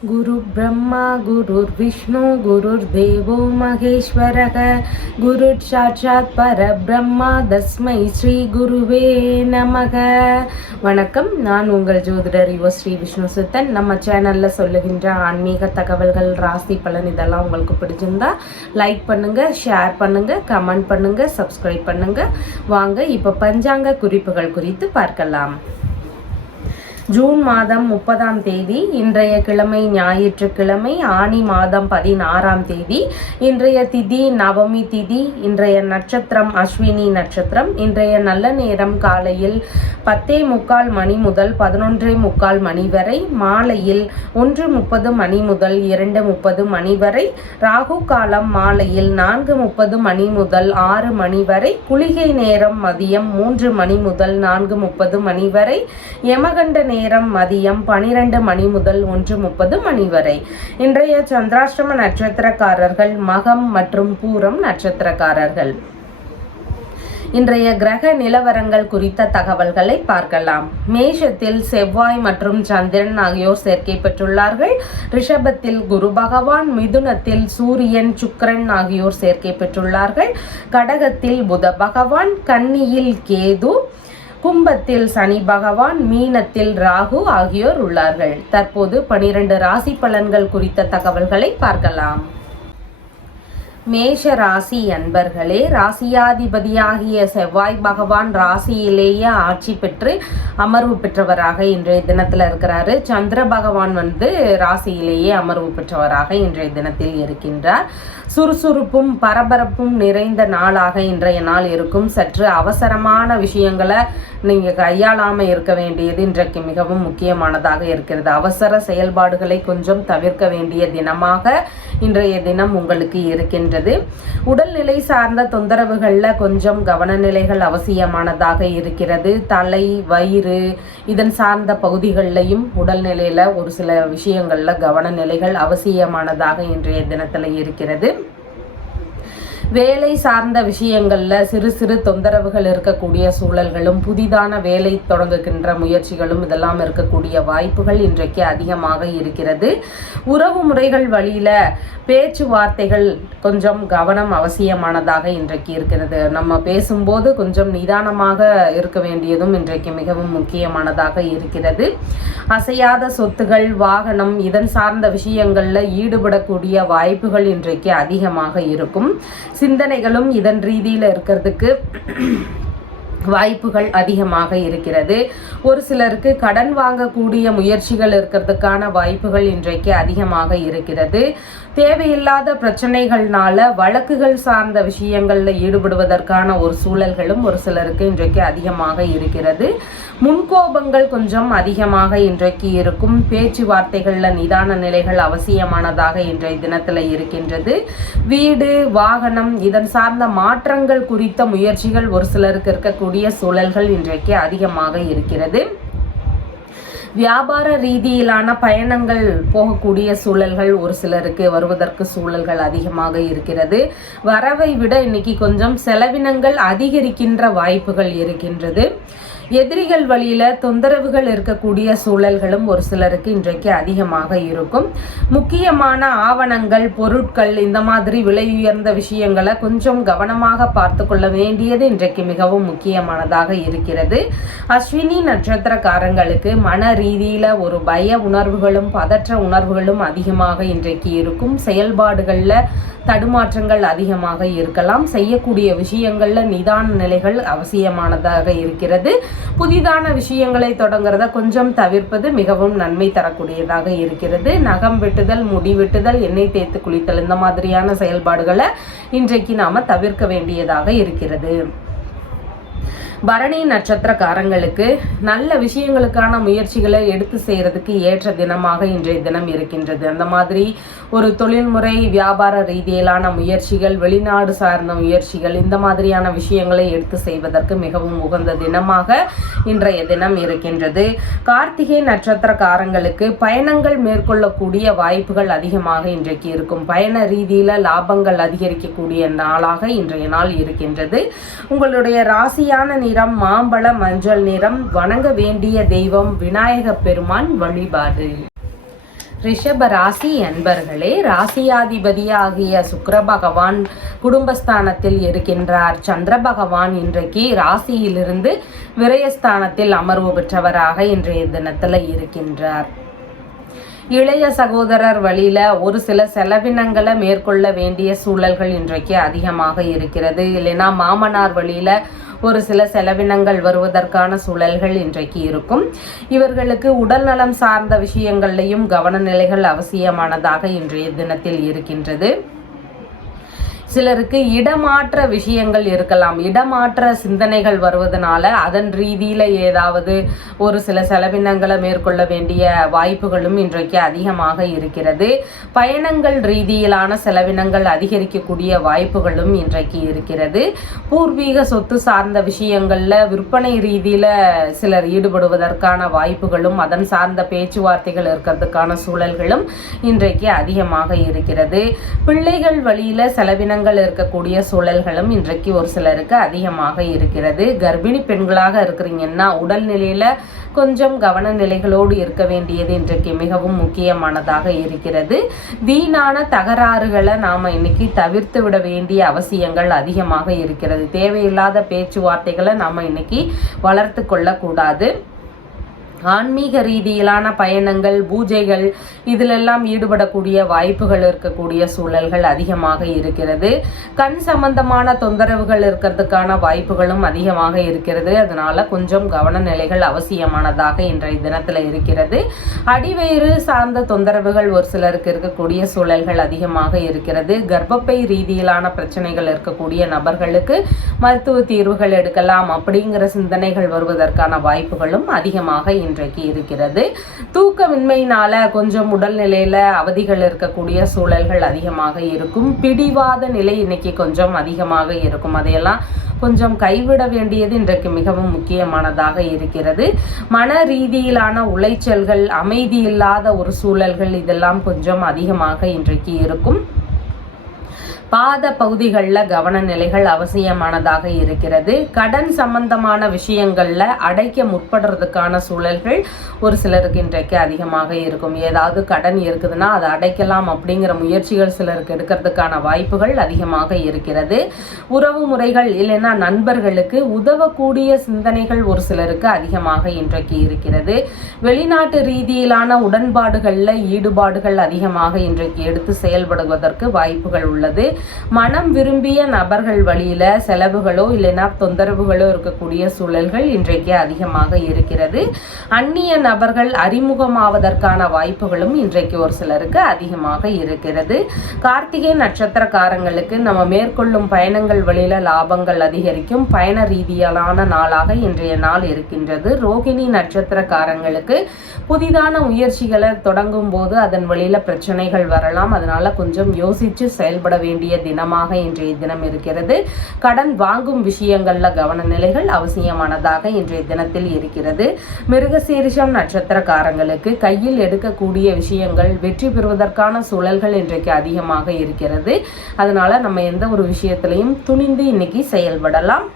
गुरु ब्रह्मा गुरुर्विष्णु गुरुर्देवो महेश्वरः गुरुः साक्षात् परब्रह्मा தஸ்மை ஸ்ரீ குருவே நமக. வணக்கம், நான் உங்கள் ஜோதிடர் ஸ்ரீ விஷ்ணு சித்தன். நம்ம சேனலில் சொல்லுகின்ற ஆன்மீக தகவல்கள், ராசி பலன் இதெல்லாம் உங்களுக்கு பிடிச்சிருந்தா லைக் பண்ணுங்க, ஷேர் பண்ணுங்க, கமெண்ட் பண்ணுங்க, சப்ஸ்கிரைப் பண்ணுங்க. வாங்க இப்போ பஞ்சாங்க குறிப்புகள் குறித்து பார்க்கலாம். ஜூன் மாதம் 30ஆம் தேதி, இன்றைய கிழமை ஞாயிற்றுக்கிழமை, ஆனி மாதம் 16ஆம் தேதி. இன்றைய திதி நவமி திதி. இன்றைய நட்சத்திரம் அஸ்வினி நட்சத்திரம். இன்றைய நல்ல நேரம் காலையில் 10:45 மணி முதல் 11:45 மணி வரை, மாலையில் 1:30 மணி முதல் 2:30 மணி வரை, ராகு காலம் மாலையில் 4:30 மணி முதல் 6 மணி வரை, குளிகை நேரம் மதியம் 3 மணி முதல் 4:30 மணி வரை, யமகண்ட நேரம் மதியம் 12 மணி முதல் 1:30 மணி வரை. இன்றைய சந்திராஷ்டம நட்சத்திரக்காரர்கள் மகம் மற்றும் பூரம் நட்சத்திரக்காரர்கள். இன்றைய கிரக நிலவரங்கள் குறித்த தகவல்களை பார்க்கலாம். மேஷத்தில் செவ்வாய் மற்றும் சந்திரன் ஆகியோர் சேர்க்கை பெற்றுள்ளார்கள். ரிஷபத்தில் குரு பகவான், மிதுனத்தில் சூரியன் சுக்கிரன் ஆகியோர் சேர்க்கை பெற்றுள்ளார்கள். கடகத்தில் புத பகவான், கன்னியில் கேது, கும்பத்தில் சனி பகவான், மீனத்தில் ராகு ஆகியோர் உள்ளார்கள். தற்போது 12 ராசி பலன்கள் குறித்த தகவல்களை பார்க்கலாம். மேஷ ராசி அன்பர்களே, ராசியாதிபதியாகிய செவ்வாய் பகவான் ராசியிலேயே ஆட்சி பெற்று அமர்வு பெற்றவராக இன்றைய தினத்தில் இருக்கிறாரு. சந்திர பகவான் ராசியிலேயே அமர்வு பெற்றவராக இன்றைய தினத்தில் இருக்கின்றார். சுறுசுறுப்பும் பரபரப்பும் நிறைந்த நாளாக இன்றைய நாள் இருக்கும். சற்று அவசரமான விஷயங்களை நீங்கள் கையாளாமல் இருக்க வேண்டியது இன்றைக்கு மிகவும் முக்கியமானதாக இருக்கிறது. அவசர செயல்பாடுகளை கொஞ்சம் தவிர்க்க வேண்டிய தினமாக இன்றைய தினம் உங்களுக்கு இருக்கின்றது. உடல்நிலை சார்ந்த தொந்தரவுகளில் கொஞ்சம் கவனநிலைகள் அவசியமானதாக இருக்கிறது. தலை, வயிறு இதன் சார்ந்த பகுதிகளிலையும் உடல்நிலையில் ஒரு சில விஷயங்களில் கவனநிலைகள் அவசியமானதாக இன்றைய தினத்தில் இருக்கிறது. வேலை சார்ந்த விஷயங்களில் சிறு சிறு தொந்தரவுகள் இருக்கக்கூடிய சூழல்களும், புதிதான வேலை தொடங்குகின்ற முயற்சிகளும் இதெல்லாம் இருக்கக்கூடிய வாய்ப்புகள் இன்றைக்கு அதிகமாக இருக்கிறது. உறவு முறைகள் வழியில் பேச்சுவார்த்தைகள் கொஞ்சம் கவனம் அவசியமானதாக இன்றைக்கு இருக்கிறது. நம்ம பேசும்போது கொஞ்சம் நிதானமாக இருக்க வேண்டியதும் இன்றைக்கு மிகவும் முக்கியமானதாக இருக்கிறது. அசையாத சொத்துகள், வாகனம் இதன் சார்ந்த விஷயங்களில் ஈடுபடக்கூடிய வாய்ப்புகள் இன்றைக்கு அதிகமாக இருக்கும். சிந்தனைகளும் இதன் ரீதியில் இருக்கிறதுக்கு வாய்ப்புகள் அதிகமாக இருக்கிறது. ஒரு சிலருக்கு கடன் வாங்கக்கூடிய முயற்சிகள் இருக்கிறதுக்கான வாய்ப்புகள் இன்றைக்கு அதிகமாக இருக்கிறது. தேவையில்லாத பிரச்சனைகள்னால வழக்குகள் சார்ந்த விஷயங்களில் ஈடுபடுவதற்கான ஒரு சூழல்களும் ஒரு சிலருக்கு இன்றைக்கு அதிகமாக இருக்கிறது. முன்கோபங்கள் கொஞ்சம் அதிகமாக இன்றைக்கு இருக்கும். பேச்சுவார்த்தைகளில் நிதான நிலைகள் அவசியமானதாக இன்றைய தினத்தில் இருக்கின்றது. வீடு, வாகனம் இதன் சார்ந்த மாற்றங்கள் குறித்த முயற்சிகள் ஒரு சிலருக்கு இருக்கக்கூடிய சூழல்கள் இன்றைக்கு அதிகமாக இருக்கிறது. வியாபார ரீதியிலான பயணங்கள் போகக்கூடிய சூழல்கள் ஒரு சிலருக்கு வருவதற்கு சூழல்கள் அதிகமாக இருக்கிறது. வரவை விட இன்னைக்கு கொஞ்சம் செலவினங்கள் அதிகரிக்கின்ற வாய்ப்புகள் இருக்கின்றது. எதிரிகள் வழியில தொந்தரவுகள் இருக்கக்கூடிய சூழல்களும் ஒரு சிலருக்கு இன்றைக்கு அதிகமாக இருக்கும். முக்கியமான ஆவணங்கள், பொருட்கள் இந்த மாதிரி விலை உயர்ந்த விஷயங்களை கொஞ்சம் கவனமாக பார்த்து கொள்ள வேண்டியது இன்றைக்கு மிகவும் முக்கியமானதாக இருக்கிறது. அஸ்வினி நட்சத்திரக்காரங்களுக்கு மன ரீதியில ஒரு பய உணர்வுகளும் பதற்ற உணர்வுகளும் அதிகமாக இன்றைக்கு இருக்கும். செயல்பாடுகள்ல தடுமாற்றங்கள் அதிகமாக இருக்கலாம். செய்யக்கூடிய விஷயங்கள்ல நிதான நிலைகள் அவசியமானதாக இருக்கிறது. புதிதான விஷயங்களை தொடங்குறத கொஞ்சம் தவிர்ப்பது மிகவும் நன்மை தரக்கூடியதாக இருக்கிறது. நகம் வெட்டுதல், முடி வெட்டுதல், எண்ணெய் தேய்த்து குளித்தல் இந்த மாதிரியான செயல்பாடுகளை இன்றைக்கு நாம தவிர்க்க வேண்டியதாக இருக்கிறது. பரணி நட்சத்திரக்காரங்களுக்கு நல்ல விஷயங்களுக்கான முயற்சிகளை எடுத்து செய்யறதுக்கு ஏற்ற தினமாக இன்றைய தினம் இருக்கின்றது. அந்த மாதிரி ஒரு தொழில்முறை வியாபார ரீதியிலான முயற்சிகள், வெளிநாடு சார்ந்த முயற்சிகள் இந்த மாதிரியான விஷயங்களை எடுத்து செய்வதற்கு மிகவும் உகந்த தினமாக இன்றைய தினம் இருக்கின்றது. கார்த்திகை நட்சத்திரக்காரங்களுக்கு பயணங்கள் மேற்கொள்ளக்கூடிய வாய்ப்புகள் அதிகமாக இன்றைக்கு இருக்கும். பயண ரீதியில லாபங்கள் அதிகரிக்கக்கூடிய நாளாக இன்றைய நாள் இருக்கின்றது. உங்களுடைய ராசியான நிறம் மாம்பழ மஞ்சள் நிறம். வணங்க வேண்டிய தெய்வம் விநாயக பெருமான் வழிபாடு. ரிஷப ராசி அன்பர்களே, ராசியாதிபதியாகிய சுக்கிர பகவான் குடும்பஸ்தானத்தில் இருக்கின்றார். சந்திர பகவான் இன்றைக்கு ராசியிலிருந்து விரயஸ்தானத்தில் அமர்வு பெற்றவராக இன்றைய தினத்தில் இருக்கின்றார். இளைய சகோதரர் வழியில ஒரு சில செலவினங்களை மேற்கொள்ள வேண்டிய சூழல்கள் இன்றைக்கு அதிகமாக இருக்கிறது. இல்லைன்னா மாமனார் வழியில ஒரு சில செலவினங்கள் வருவதற்கான சூழல்கள் இன்றைக்கு இருக்கும். இவர்களுக்கு உடல் நலம் சார்ந்த விஷயங்கள்லையும் கவன நிலைகள் அவசியமானதாக இன்றைய தினத்தில் இருக்கின்றது. சிலருக்கு இடமாற்ற விஷயங்கள் இருக்கலாம். இடமாற்ற சிந்தனைகள் வருவதனால அதன் ரீதியில் ஏதாவது ஒரு சில செலவினங்களை மேற்கொள்ள வேண்டிய வாய்ப்புகளும் இன்றைக்கு அதிகமாக இருக்கிறது. பயணங்கள் ரீதியிலான செலவினங்கள் அதிகரிக்கக்கூடிய வாய்ப்புகளும் இன்றைக்கு இருக்கிறது. பூர்வீக சொத்து சார்ந்த விஷயங்களில் விற்பனை ரீதியில் சிலர் ஈடுபடுவதற்கான வாய்ப்புகளும் அதன் சார்ந்த பேச்சுவார்த்தைகள் இருக்கிறதுக்கான சூழல்களும் இன்றைக்கு அதிகமாக இருக்கிறது. பிள்ளைகள் வழியில் செலவினங்கள் இருக்கக்கூடிய சூழல்களும் இன்றைக்கு ஒரு சிலருக்கு அதிகமாக இருக்கிறது. கர்ப்பிணி பெண்களாக இருக்கிறீங்கன்னா உடல்நிலையில கொஞ்சம் கவன நிலைகளோடு இருக்க வேண்டியது இன்றைக்கு மிகவும் முக்கியமானதாக இருக்கிறது. வீணான தகராறுகளை நாம இன்னைக்கு தவிர்த்து விட வேண்டிய அவசியங்கள் அதிகமாக இருக்கிறது. தேவையில்லாத பேச்சுவார்த்தைகளை நாம இன்னைக்கு வளர்த்து கொள்ளக்கூடாது. ஆன்மீக ரீதியிலான பயணங்கள், பூஜைகள் இதிலெல்லாம் ஈடுபடக்கூடிய வாய்ப்புகள் இருக்கக்கூடிய சூழல்கள் அதிகமாக இருக்கிறது. கண் சம்பந்தமான தொந்தரவுகள் இருக்கிறதுக்கான வாய்ப்புகளும் அதிகமாக இருக்கிறது. அதனால கொஞ்சம் கவன நிலைகள் அவசியமானதாக இன்றைய தினத்தில் இருக்கிறது. அடிவயிறு சார்ந்த தொந்தரவுகள் ஒரு சிலருக்கு இருக்கக்கூடிய சூழல்கள் அதிகமாக இருக்கிறது. கர்ப்பப்பை ரீதியிலான பிரச்சனைகள் இருக்கக்கூடிய நபர்களுக்கு மருத்துவ தீர்வுகள் எடுக்கலாம் அப்படிங்கிற சிந்தனைகள் வருவதற்கான வாய்ப்புகளும் அதிகமாக இன்றைக்கு இருக்கிறது. தூக்கமின்மையினால கொஞ்சம் உடல்நிலையில அவதிகள் இருக்கக்கூடிய சூழல்கள் அதிகமாக இருக்கும். பிடிவாத நிலை இன்னைக்கு கொஞ்சம் அதிகமாக இருக்கும். அதையெல்லாம் கொஞ்சம் கைவிட வேண்டியது இன்றைக்கு மிகவும் முக்கியமானதாக இருக்கிறது. மன ரீதியிலான உளைச்சல்கள், அமைதி இல்லாத ஒரு சூழல்கள் இதெல்லாம் கொஞ்சம் அதிகமாக இன்றைக்கு இருக்கும். பாத பகுதிகளில் கவன நிலைகள் அவசியமானதாக இருக்கிறது. கடன் சம்பந்தமான விஷயங்கள்ல அடைக்க முற்படுறதுக்கான சூழல்கள் ஒரு சிலருக்கு இன்றைக்கு அதிகமாக இருக்கும். ஏதாவது கடன் இருக்குதுன்னா அதை அடைக்கலாம் அப்படிங்கிற முயற்சிகள் சிலருக்கு எடுக்கிறதுக்கான வாய்ப்புகள் அதிகமாக இருக்கிறது. உறவு முறைகள் இல்லைன்னா நண்பர்களுக்கு உதவக்கூடிய சிந்தனைகள் ஒரு சிலருக்கு அதிகமாக இன்றைக்கு இருக்கிறது. வெளிநாட்டு ரீதியிலான உடன்பாடுகளில் ஈடுபாடுகள் அதிகமாக இன்றைக்கு எடுத்து செயல்படுவதற்கு வாய்ப்புகள் உள்ளது. மனம் விரும்பிய நபர்கள் வழியில செலவுகளோ இல்லைன்னா தொந்தரவுகளோ இருக்கக்கூடிய சூழல்கள் இன்றைக்கு அதிகமாக இருக்கிறது. அந்நிய நபர்கள் அறிமுகமாவதற்கான வாய்ப்புகளும் இன்றைக்கு ஒரு சிலருக்கு அதிகமாக இருக்கிறது. கார்த்திகை நட்சத்திரக்காரங்களுக்கு நம்ம மேற்கொள்ளும் பயணங்கள் வழியில லாபங்கள் அதிகரிக்கும். பயண ரீதியிலான நாளாக இன்றைய நாள் இருக்கின்றது. ரோகிணி நட்சத்திரக்காரங்களுக்கு புதிதான முயற்சிகளை தொடங்கும் போது அதன் வழியில பிரச்சனைகள் வரலாம். அதனால கொஞ்சம் யோசிச்சு செயல்பட வேண்டிய தினமாக இன்றைய தினம் இருக்கிறது. கடன் வாங்கும் விஷயங்கள்ல கவன நிலைகள் அவசியமானதாக இன்றைய தினத்தில் இருக்கிறது. மிருகசீரிஷம் நட்சத்திரக்காரங்களுக்கு கையில் எடுக்கக்கூடிய விஷயங்கள் வெற்றி பெறுவதற்கான சூழல்கள் இன்றைக்கு அதிகமாக இருக்கிறது. அதனால நம்ம எந்த ஒரு விஷயத்திலையும் துணிந்து இன்னைக்கு செயல்படலாம்.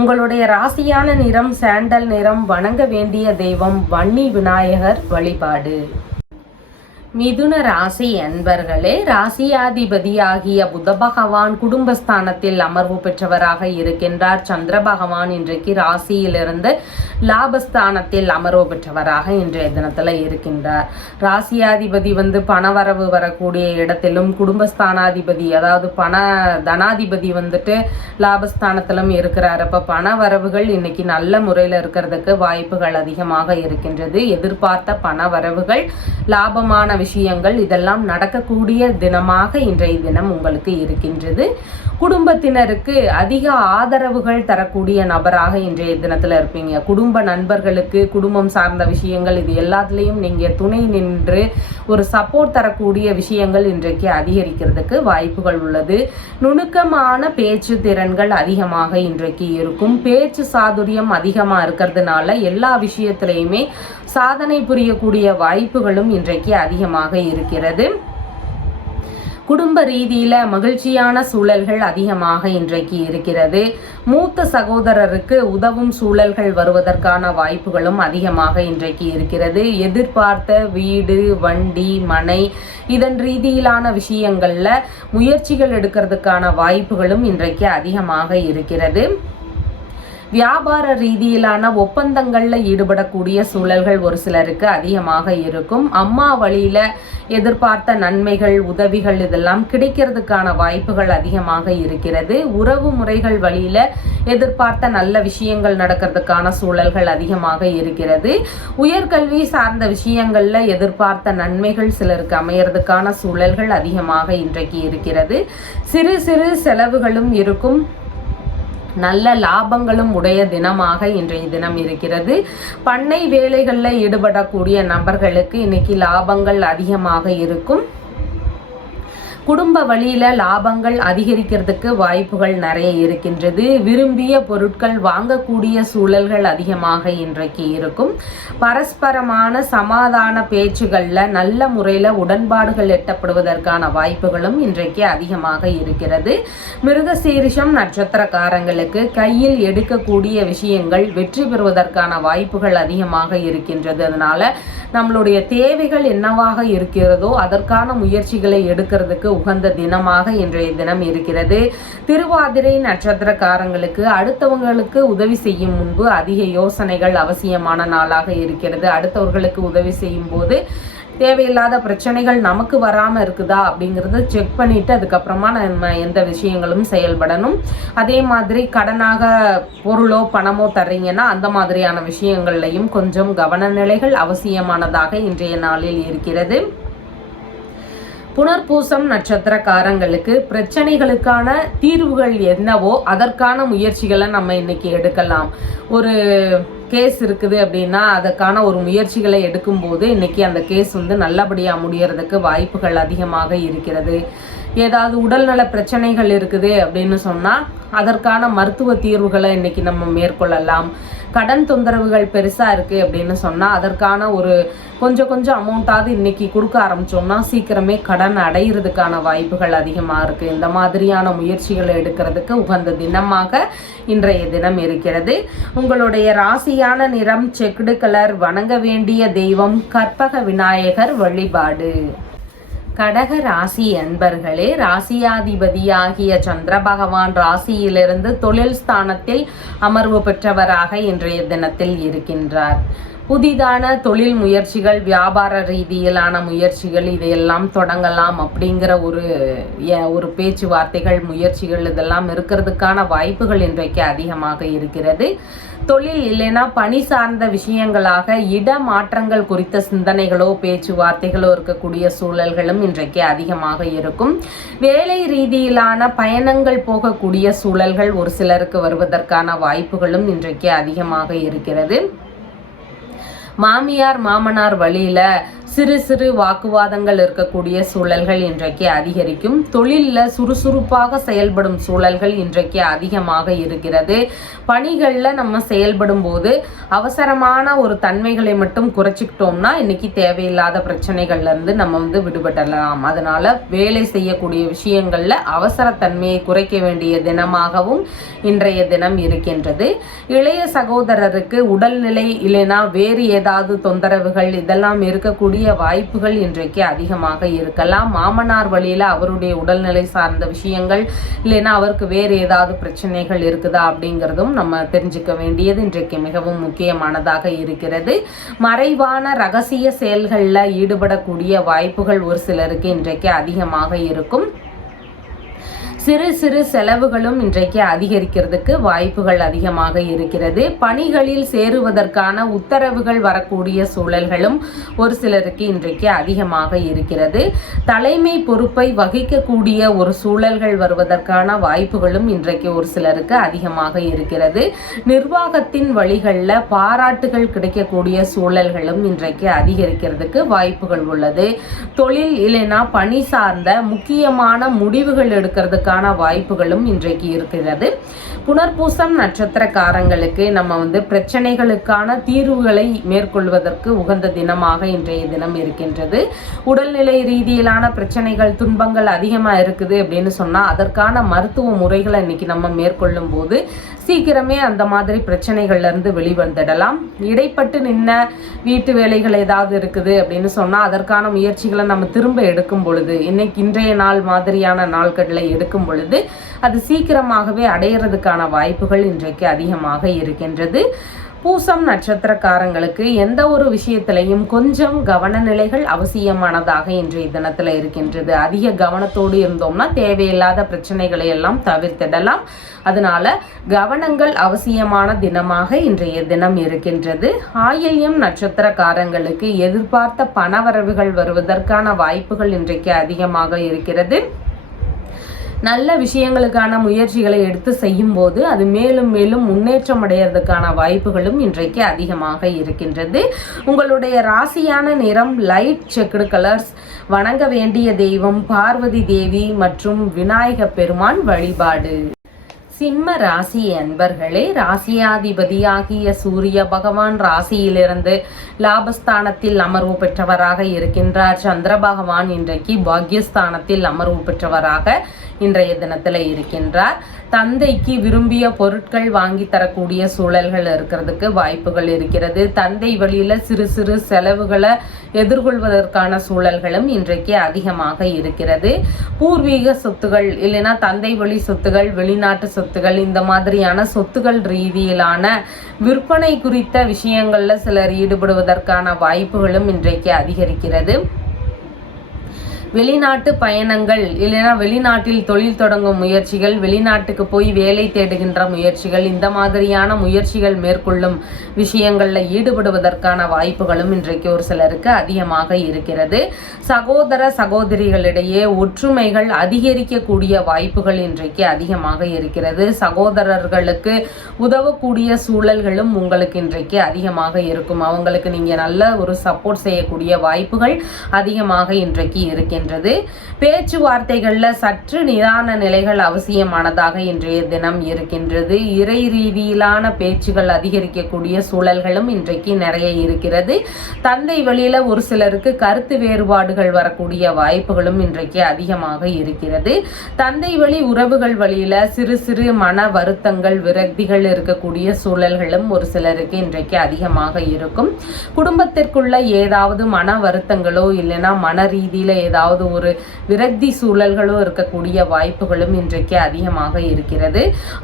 உங்களுடைய ராசியான நிறம் சாண்டல் நிறம். வணங்க வேண்டிய தெய்வம் வன்னி விநாயகர் வழிபாடு. மிதுன ராசி அன்பர்களே, ராசியாதிபதியாகிய புத பகவான் குடும்பஸ்தானத்தில் அமர்வு பெற்றவராக இருக்கின்றார். சந்திர பகவான் இன்றைக்கு ராசியிலிருந்து லாபஸ்தானத்தில் அமர்வு பெற்றவராக இன்றைய தினத்துல இருக்கின்றார். ராசியாதிபதி பணவரவு வரக்கூடிய இடத்திலும், குடும்பஸ்தானாதிபதி அதாவது தனாதிபதி லாபஸ்தானத்திலும் இருக்கிறார். அப்ப பண வரவுகள் இன்னைக்கு நல்ல முறையில் இருக்கிறதுக்கு வாய்ப்புகள் அதிகமாக இருக்கின்றது. எதிர்பார்த்த பண வரவுகள், லாபமான விஷயங்கள் இதெல்லாம் நடக்கக்கூடிய தினமாக இன்றைய தினம் உங்களுக்கு இருக்கின்றது. குடும்பத்தினருக்கு அதிக ஆதரவுகள் தரக்கூடிய நபராக இன்றைய தினத்துல இருப்பீங்க. குடும்ப நண்பர்களுக்கு குடும்பம் சார்ந்த விஷயங்கள் இது எல்லாத்துலேயும் நீங்க துணை நின்று ஒரு சப்போர்ட் தரக்கூடிய விஷயங்கள் இன்றைக்கு அதிகரிக்கிறதுக்கு வாய்ப்புகள் உள்ளது. நுணுக்கமான பேச்சு திறன்கள் அதிகமாக இன்றைக்கு இருக்கும். பேச்சு சாதுரியம் அதிகமாக இருக்கிறதுனால எல்லா விஷயத்திலையுமே சாதனை புரியக்கூடிய வாய்ப்புகளும் இன்றைக்கு அதிகமாக இருக்கிறது. குடும்ப ரீதியில மகிழ்ச்சியான சூழல்கள் அதிகமாக இன்றைக்கு இருக்கிறது. மூத்த சகோதரருக்கு உதவும் சூழல்கள் வருவதற்கான வாய்ப்புகளும் அதிகமாக இன்றைக்கு இருக்கிறது. எதிர்பார்த்த வீடு, வண்டி, மனை இதன் ரீதியிலான விஷயங்கள்ல முயற்சிகள் எடுக்கிறதுக்கான வாய்ப்புகளும் இன்றைக்கு அதிகமாக இருக்கிறது. வியாபார ரீதியிலான ஒப்பந்தங்கள்ல ஈடுபடக்கூடிய சூழல்கள் ஒரு சிலருக்கு அதிகமாக இருக்கும். அம்மா வழியில எதிர்பார்த்த நன்மைகள், உதவிகள் இதெல்லாம் கிடைக்கிறதுக்கான வாய்ப்புகள் அதிகமாக இருக்கிறது. உறவு முறைகள் வழியில எதிர்பார்த்த நல்ல விஷயங்கள் நடக்கிறதுக்கான சூழல்கள் அதிகமாக இருக்கிறது. உயர்கல்வி சார்ந்த விஷயங்கள்ல எதிர்பார்த்த நன்மைகள் சிலருக்கு அமையறதுக்கான சூழல்கள் அதிகமாக இன்றைக்கு இருக்கிறது. சிறு சிறு செலவுகளும் இருக்கும். நல்ல லாபங்களும் உடைய தினமாக இன்றைய தினம் இருக்கிறது. பண்ணை வேலைகளில் ஈடுபடக்கூடிய நபர்களுக்கு இன்னைக்கு லாபங்கள் அதிகமாக இருக்கும். குடும்ப வழியில லாபங்கள் அதிகரிக்கிறதுக்கு வாய்ப்புகள் நிறைய இருக்கின்றது. விரும்பிய பொருட்கள் வாங்கக்கூடிய சூழல்கள் அதிகமாக இன்றைக்கு இருக்கும். பரஸ்பரமான சமாதான பேச்சுகள்ல நல்ல முறையில உடன்பாடுகள் எட்டப்படுவதற்கான வாய்ப்புகளும் இன்றைக்கு அதிகமாக இருக்கிறது. மிருகசீரிஷம் நட்சத்திரக்காரங்களுக்கு கையில் எடுக்கக்கூடிய விஷயங்கள் வெற்றி பெறுவதற்கான வாய்ப்புகள் அதிகமாக இருக்கின்றது. அதனால நம்மளுடைய தேவைகள் என்னவாக இருக்கிறதோ அதற்கான முயற்சிகளை எடுக்கிறதுக்கு உகந்த தினமாக இன்றைய தினம் இருக்கிறது. திருவாதிரை நட்சத்திரக்காரங்களுக்கு அடுத்தவங்களுக்கு உதவி செய்யும் முன்பு அதிக யோசனைகள் அவசியமான நாளாக இருக்கிறது. அடுத்தவர்களுக்கு உதவி செய்யும் போது தேவையில்லாத பிரச்சனைகள் நமக்கு வராமல் இருக்குதா அப்படிங்கிறத செக் பண்ணிட்டு அதுக்கப்புறமா நம்ம எந்த விஷயங்களும் செயல்படணும். அதே மாதிரி கடனாக பொருளோ பணமோ தர்றீங்கன்னா அந்த மாதிரியான விஷயங்கள்லையும் கொஞ்சம் கவனநிலைகள் அவசியமானதாக இன்றைய நாளில் இருக்கிறது. புனர்பூசம் நட்சத்திரக்காரங்களுக்கு பிரச்சனைகளுக்கான தீர்வுகள் என்னவோ அதற்கான முயற்சிகளை நம்ம இன்னைக்கு எடுக்கலாம். ஒரு கேஸ் இருக்குது அப்படின்னா அதுக்கான ஒரு முயற்சிகளை எடுக்கும்போது இன்னைக்கு அந்த கேஸ் நல்லபடியாக முடியறதுக்கு வாய்ப்புகள் அதிகமாக இருக்கிறது. ஏதாவது உடல்நல பிரச்சனைகள் இருக்குது அப்படின்னு சொன்னால் அதற்கான மருத்துவ தீர்வுகளை இன்னைக்கு நம்ம மேற்கொள்ளலாம். கடன் தொந்தரவுகள் பெருசாக இருக்குது அப்படின்னு சொன்னால் அதற்கான ஒரு கொஞ்சம் அமௌண்ட்டாவது இன்னைக்கு கொடுக்க ஆரம்பித்தோம்னா சீக்கிரமே கடன் அடைகிறதுக்கான வாய்ப்புகள் அதிகமாக இருக்குது. இந்த மாதிரியான முயற்சிகளை எடுக்கிறதுக்கு உகந்த தினமாக இன்றைய தினம் இருக்கிறது. உங்களுடைய ராசியான நிறம் செக்குடு கலர். வணங்க வேண்டிய தெய்வம் கற்பக விநாயகர் வழிபாடு. கடக ராசி அன்பர்களே, ராசியாதிபதியாகிய சந்திர பகவான் ராசியிலிருந்து தொழில் ஸ்தானத்தில் அமர்வு பெற்றவராக இன்றைய தினத்தில் இருக்கின்றார். புதிதான தொழில் முயற்சிகள், வியாபார ரீதியிலான முயற்சிகள் இதையெல்லாம் தொடங்கலாம் அப்படிங்கிற ஒரு பேச்சுவார்த்தைகள், முயற்சிகள் இதெல்லாம் இருக்கிறதுக்கான வாய்ப்புகள் இன்றைக்கு அதிகமாக இருக்கிறது. தொழில் இல்லைன்னா பணி சார்ந்த விஷயங்களாக இடமாற்றங்கள் குறித்த சிந்தனைகளோ பேச்சுவார்த்தைகளோ இருக்கக்கூடிய சூழல்களும் இன்றைக்கு அதிகமாக இருக்கும். வேலை ரீதியிலான பயணங்கள் போகக்கூடிய சூழல்கள் ஒரு சிலருக்கு வருவதற்கான வாய்ப்புகளும் இன்றைக்கு அதிகமாக இருக்கிறது. மாமியார் மாமனார் வழியில சிறு சிறு வாக்குவாதங்கள் இருக்கக்கூடிய சூழல்கள் இன்றைக்கு அதிகரிக்கும். தொழிலில் சுறுசுறுப்பாக செயல்படும் சூழல்கள் இன்றைக்கு அதிகமாக இருக்கிறது. பணிகளில் நம்ம செயல்படும் போது அவசரமான ஒரு தன்மைகளை மட்டும் குறைச்சிக்கிட்டோம்னா இன்னைக்கு தேவையில்லாத பிரச்சனைகள்லேருந்து நம்ம விடுபடலாம். அதனால வேலை செய்யக்கூடிய விஷயங்களில் அவசரத்தன்மையை குறைக்க வேண்டிய தினமாகவும் இன்றைய தினம் இருக்கின்றது. இளைய சகோதரருக்கு உடல்நிலை இல்லைனா வேறு ஏதாவது தொந்தரவுகள் இதெல்லாம் இருக்கக்கூடிய வாய்ப்புகள் இன்றைக்கு அதிகமாக இருக்கலாம். மாமனார் வழியில அவருடைய உடல்நிலை சார்ந்த விஷயங்கள் இல்லைன்னா அவருக்கு வேறு ஏதாவது பிரச்சனைகள் இருக்குதா அப்படிங்கிறதும் நம்ம தெரிஞ்சுக்க வேண்டியது இன்றைக்கு மிகவும் முக்கியமானதாக இருக்கிறது. மறைவான ரகசிய செயல்களில் ஈடுபடக்கூடிய வாய்ப்புகள் ஒரு சிலருக்கு இன்றைக்கு அதிகமாக இருக்கும். சிறு சிறு செலவுகளும் இன்றைக்கு அதிகரிக்கிறதுக்கு வாய்ப்புகள் அதிகமாக இருக்கிறது. பணிகளில் சேருவதற்கான உத்தரவுகள் வரக்கூடிய சூழல்களும் ஒரு சிலருக்கு இன்றைக்கு அதிகமாக இருக்கிறது. தலைமை பொறுப்பை வகிக்கக்கூடிய ஒரு சூழல்கள் வருவதற்கான வாய்ப்புகளும் இன்றைக்கு ஒரு சிலருக்கு அதிகமாக இருக்கிறது. நிர்வாகத்தின் வழிகளில் பாராட்டுகள் கிடைக்கக்கூடிய சூழல்களும் இன்றைக்கு அதிகரிக்கிறதுக்கு வாய்ப்புகள் உள்ளது. தொழில் இல்லைன்னா பணி சார்ந்த முக்கியமான முடிவுகள் எடுக்கிறதுக்கு அடையிறதுக்கான வாய்ப்புகளும் இன்றைக்கு இருக்கிறது. புனர்பூசம் நட்சத்திரக்காரங்களுக்கு நம்ம பிரச்சனைகளுக்கான தீர்வுகளை மேற்கொள்வதற்கு உகந்த தினமாக இன்றைய தினம் இருக்கின்றது. உடல்நிலை ரீதியிலான பிரச்சனைகள் துன்பங்கள் அதிகமாக இருக்குது அப்படின்னு சொன்னால் அதற்கான மருத்துவ முறைகளை இன்னைக்கு நம்ம மேற்கொள்ளும் போது சீக்கிரமே அந்த மாதிரி பிரச்சனைகள்ல இருந்து வெளிவந்துடலாம். இடைப்பட்டு நின்ன வீட்டு வேலைகள் ஏதாவது இருக்குது அப்படின்னு சொன்னால் அதற்கான முயற்சிகளை நம்ம திரும்ப எடுக்கும் பொழுது இன்றைய நாள் மாதிரியான நாட்களை எடுக்கும் பொழுது அது சீக்கிரமாகவே அடையிறதுக்கான வாய்ப்புகள் இன்றைக்கு அதிகமாக இருக்கின்றது. பூசம் நட்சத்திரக்காரங்களுக்கு எந்த ஒரு விஷயத்திலையும் கொஞ்சம் கவனநிலைகள் அவசியமானதாக இன்றைய தினத்தில் இருக்கின்றது. அதிக கவனத்தோடு இருந்தோம்னா தேவையில்லாத பிரச்சனைகளை எல்லாம் தவிர்த்திடலாம். அதனால கவனங்கள் அவசியமான தினமாக இன்றைய தினம் இருக்கின்றது. ஆயில்யம் நட்சத்திரக்காரங்களுக்கு எதிர்பார்த்த பணவரவுகள் வருவதற்கான வாய்ப்புகள் இன்றைக்கு அதிகமாக இருக்கிறது. நல்ல விஷயங்களுக்கான முயற்சிகளை எடுத்து செய்யும் போது அது மேலும் மேலும் முன்னேற்றம் அடைகிறதுக்கான வாய்ப்புகளும் இன்றைக்கு அதிகமாக இருக்கின்றது. உங்களுடைய ராசியான நிறம் லைட் செக்குடு கலர்ஸ். வணங்க வேண்டிய தெய்வம் பார்வதி தேவி மற்றும் விநாயக பெருமான் வழிபாடு. சிம்ம ராசி அன்பர்களே, ராசியாதிபதியாகிய சூரிய பகவான் ராசியிலிருந்து லாபஸ்தானத்தில் அமர்வு பெற்றவராக இருக்கின்றார். சந்திர பகவான் இன்றைக்கு பாக்யஸ்தானத்தில் அமர்வு பெற்றவராக இன்றைய தினத்தில் இருக்கின்றார். தந்தைக்கு விரும்பிய பொருட்கள் வாங்கி தரக்கூடிய சூழல்கள் இருக்கிறதுக்கு வாய்ப்புகள் இருக்கிறது. தந்தை வழியில சிறு சிறு செலவுகளை எதிர்கொள்வதற்கான சூழல்களும் இன்றைக்கு அதிகமாக இருக்கிறது. பூர்வீக சொத்துகள் இல்லைன்னா தந்தை வழி சொத்துகள், வெளிநாட்டு சொத்துகள், இந்த மாதிரியான சொத்துகள் ரீதியிலான விற்பனை குறித்த விஷயங்கள்ல சிலர் ஈடுபடுவதற்கான வாய்ப்புகளும் இன்றைக்கு அதிகரிக்கிறது. வெளிநாட்டு பயணங்கள் இல்லைன்னா வெளிநாட்டில் தொழில் தொடங்கும் முயற்சிகள், வெளிநாட்டுக்கு போய் வேலை தேடுகின்ற முயற்சிகள், இந்த மாதிரியான முயற்சிகள் மேற்கொள்ளும் விஷயங்களில் ஈடுபடுவதற்கான வாய்ப்புகளும் இன்றைக்கு ஒரு சிலருக்கு அதிகமாக இருக்கிறது. சகோதர சகோதரிகளிடையே ஒற்றுமைகள் அதிகரிக்கக்கூடிய வாய்ப்புகள் இன்றைக்கு அதிகமாக இருக்கிறது. சகோதரர்களுக்கு உதவக்கூடிய சூழல்களும் உங்களுக்கு இன்றைக்கு அதிகமாக இருக்கும். அவங்களுக்கு நீங்கள் நல்ல ஒரு சப்போர்ட் செய்யக்கூடிய வாய்ப்புகள் அதிகமாக இன்றைக்கு இருக்கின்றன. பேச்சுவார்த்தைகள்ல சற்று நிதான நிலைகள் அவசியமானதாக இன்றைய தினம் இருக்கின்றது. இறை ரீதியிலான பேச்சுகள் அதிகரிக்கக்கூடிய சூழல்களும் இன்றைக்கு நிறைய இருக்கிறது. தந்தை வழியில ஒரு சிலருக்கு கருத்து வேறுபாடுகள் வரக்கூடிய வாய்ப்புகளும் இன்றைக்கு அதிகமாக இருக்கிறது. தந்தை வழி உறவுகள் வழியில சிறு சிறு மன வருத்தங்கள் விரக்திகள் இருக்கக்கூடிய சூழல்களும் ஒரு சிலருக்கு இன்றைக்கு அதிகமாக இருக்கும். குடும்பத்திற்குள்ள ஏதாவது மன வருத்தங்களோ இல்லைன்னா மன ரீதியில ஏதாவது ஒரு விரக்தி சூழல்களோ இருக்கக்கூடிய வாய்ப்புகளும் இன்றைக்கு அதிகமாக இருக்கிறது.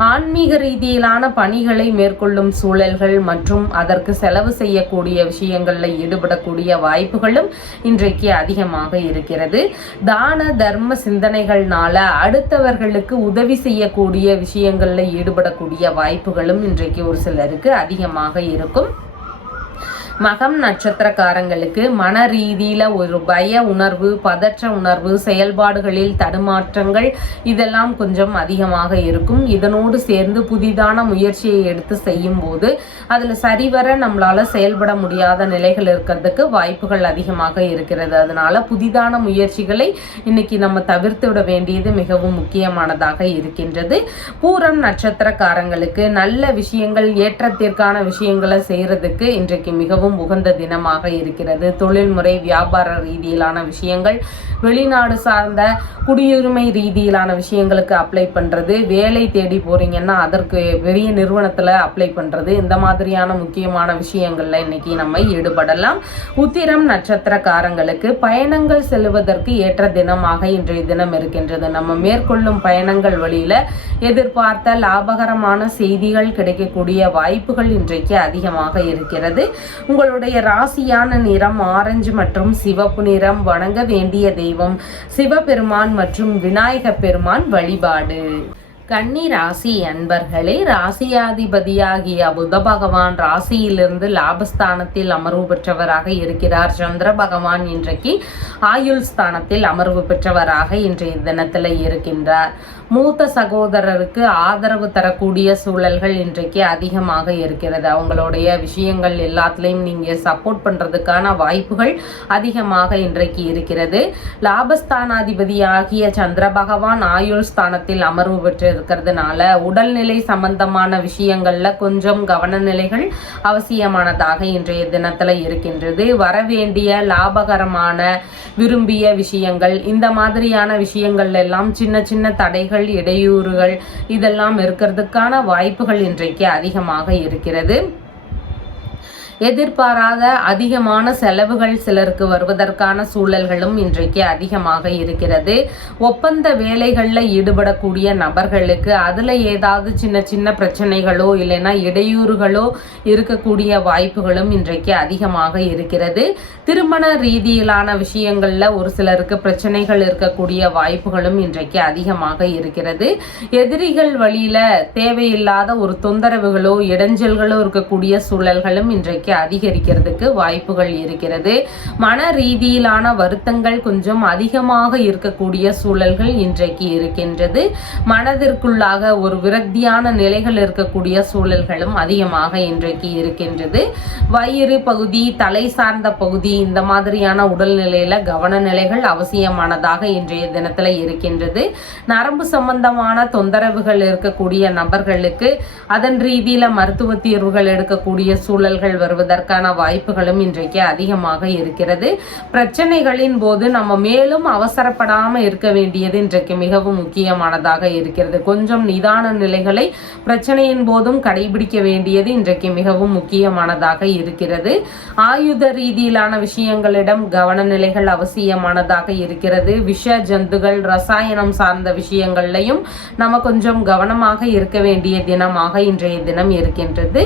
ஆன்மீக ரீதியிலான பணிகளை மேற்கொள்ளும் சூழல்கள் மற்றும் அதற்கு செலவு செய்யக்கூடிய விஷயங்களில் ஈடுபடக்கூடிய வாய்ப்புகளும் இன்றைக்கு அதிகமாக இருக்கிறது. தான தர்ம சிந்தனைகள்னால அடுத்தவர்களுக்கு உதவி செய்யக்கூடிய விஷயங்களில் ஈடுபடக்கூடிய வாய்ப்புகளும் இன்றைக்கு ஒரு சிலருக்கு அதிகமாக இருக்கும். மகம் நட்சத்திரக்காரங்களுக்கு மன ரீதியில ஒரு பய உணர்வு, பதற்ற உணர்வு, செயல்பாடுகளில் தடுமாற்றங்கள் இதெல்லாம் கொஞ்சம் அதிகமாக இருக்கும். இதனோடு சேர்ந்து புதிதான முயற்சியை எடுத்து செய்யும் போது அதுல சரிவர நம்மளால செயல்பட முடியாத நிலைகள் இருக்கிறதுக்கு வாய்ப்புகள் அதிகமாக இருக்கிறது. அதனால புதிதான முயற்சிகளை இன்னைக்கு நம்ம தவிர்த்து விட வேண்டியது மிகவும் முக்கியமானதாக இருக்கின்றது. பூரம் நட்சத்திரக்காரங்களுக்கு நல்ல விஷயங்கள், ஏற்றத்திற்கான விஷயங்களை செய்யறதுக்கு இன்றைக்கு மிகவும் உகந்த தினமாக இருக்கிறது. தொழில்முறை வியாபார ரீதியிலான விஷயங்கள், வெளிநாடு சார்ந்த குடியுரிமை ரீதியிலான விஷயங்களுக்கு அப்ளை பண்றது, வேலை தேடி போறீங்கன்னா அதற்கு பெரிய நிறுவனத்துல அப்ளை பண்றது, இந்த மாதிரியான முக்கியமான விஷயங்கள்ல இன்னைக்கு நம்ம ஈடுபடலாம். உத்திரம் நட்சத்திரக்காரங்களுக்கு பயணங்கள் செல்வதற்கு ஏற்ற தினமாக இன்றைய தினம் இருக்கின்றது. நம்ம மேற்கொள்ளும் பயணங்கள் வழியில எதிர்பார்த்த லாபகரமான செய்திகள் கிடைக்கக்கூடிய வாய்ப்புகள் இன்றைக்கு அதிகமாக இருக்கிறது. உங்களுடைய ராசியான நிறம் ஆரஞ்சு மற்றும் சிவப்பு நிறம். வணங்க வேண்டிய தெய்வம் சிவபெருமான் மற்றும் விநாயக பெருமான் வழிபாடு. கன்னி ராசி அன்பர்களே, ராசியாதிபதியாகிய புத பகவான் ராசியிலிருந்து லாபஸ்தானத்தில் அமர்வு பெற்றவராக இருக்கிறார். சந்திர பகவான் இன்றைக்கு ஆயுள் ஸ்தானத்தில் அமர்வு பெற்றவராக இன்றைய தினத்தில் இருக்கின்றார். மூத்த சகோதரருக்கு ஆதரவு தரக்கூடிய சூழல்கள் இன்றைக்கு அதிகமாக இருக்கிறது. அவங்களுடைய விஷயங்கள் எல்லாத்துலேயும் நீங்கள் சப்போர்ட் பண்ணுறதுக்கான வாய்ப்புகள் அதிகமாக இன்றைக்கு இருக்கிறது. லாபஸ்தானாதிபதியாகிய சந்திர பகவான் ஆயுள் ஸ்தானத்தில் அமர்வு பெற்று இருக்கிறதுனால உடல்நிலை சம்பந்தமான விஷயங்கள்ல கொஞ்சம் கவனநிலைகள் அவசியமானதாக இன்றைய தினத்துல இருக்கின்றது. வரவேண்டிய லாபகரமான விரும்பிய விஷயங்கள், இந்த மாதிரியான விஷயங்கள் எல்லாம் சின்ன சின்ன தடைகள், இடையூறுகள் இதெல்லாம் இருக்கிறதுக்கான வாய்ப்புகள் இன்றைக்கு அதிகமாக இருக்கிறது. எதிர்பாராத அதிகமான செலவுகள் சிலருக்கு வருவதற்கான சூழல்களும் இன்றைக்கு அதிகமாக இருக்கிறது. ஒப்பந்த வேலைகளில் ஈடுபடக்கூடிய நபர்களுக்கு அதில் ஏதாவது சின்ன சின்ன பிரச்சனைகளோ இல்லைன்னா இடையூறுகளோ இருக்கக்கூடிய வாய்ப்புகளும் இன்றைக்கு அதிகமாக இருக்கிறது. திருமண ரீதியிலான விஷயங்களில் ஒரு சிலருக்கு பிரச்சனைகள் இருக்கக்கூடிய வாய்ப்புகளும் இன்றைக்கு அதிகமாக இருக்கிறது. எதிரிகள் வழியில தேவையில்லாத ஒரு தொந்தரவுகளோ இடைஞ்சல்களோ இருக்கக்கூடிய சூழல்களும் இன்றைக்கு அதிகரிக்கிறதுக்கு வாய்ப்புகள் இருக்கிறது. மன ரீதியிலான வருத்தங்கள் கொஞ்சம் அதிகமாக இருக்கக்கூடிய சூழல்கள் இன்றைக்கு இருக்கின்றது. மனதிற்குள்ளாக ஒரு விரக்தியான நிலைகள் இருக்கக்கூடிய சூழல்களும் அதிகமாக இன்றைக்கு இருக்கின்றது. வயிறு பகுதி, தலை சார்ந்த பகுதி, இந்த மாதிரியான உடல்நிலையில கவனநிலைகள் அவசியமானதாக இன்றைய தினத்துல இருக்கின்றது. நரம்பு சம்பந்தமான தொந்தரவுகள் இருக்கக்கூடிய நபர்களுக்கு அதன் ரீதியில மருத்துவ தீர்வுகள் எடுக்கக்கூடிய சூழல்கள் வருவதற்கான வாய்ப்புகளும் இன்றைக்கு அதிகமாக இருக்கிறது. பிரச்சனைகளின் போது நம்ம மேலும் அவசரப்படாம இருக்க வேண்டியது இன்றைக்கு மிகவும் முக்கியமானதாக இருக்கிறது. கொஞ்சம் நிதான நிலைகளை பிரச்சனையின் போதும் கடைபிடிக்க வேண்டியது இன்றைக்கு மிகவும் முக்கியமானதாக இருக்கிறது. ஆயுத ரீதியிலான விஷயங்களிடம் கவனநிலைகள் அவசியமானதாக இருக்கிறது. விஷ ஜந்துகள், ரசாயனம் சார்ந்த விஷயங்கள்லையும் நம்ம கொஞ்சம் கவனமாக இருக்க வேண்டிய தினமாக இன்றைய தினம் இருக்கின்றது.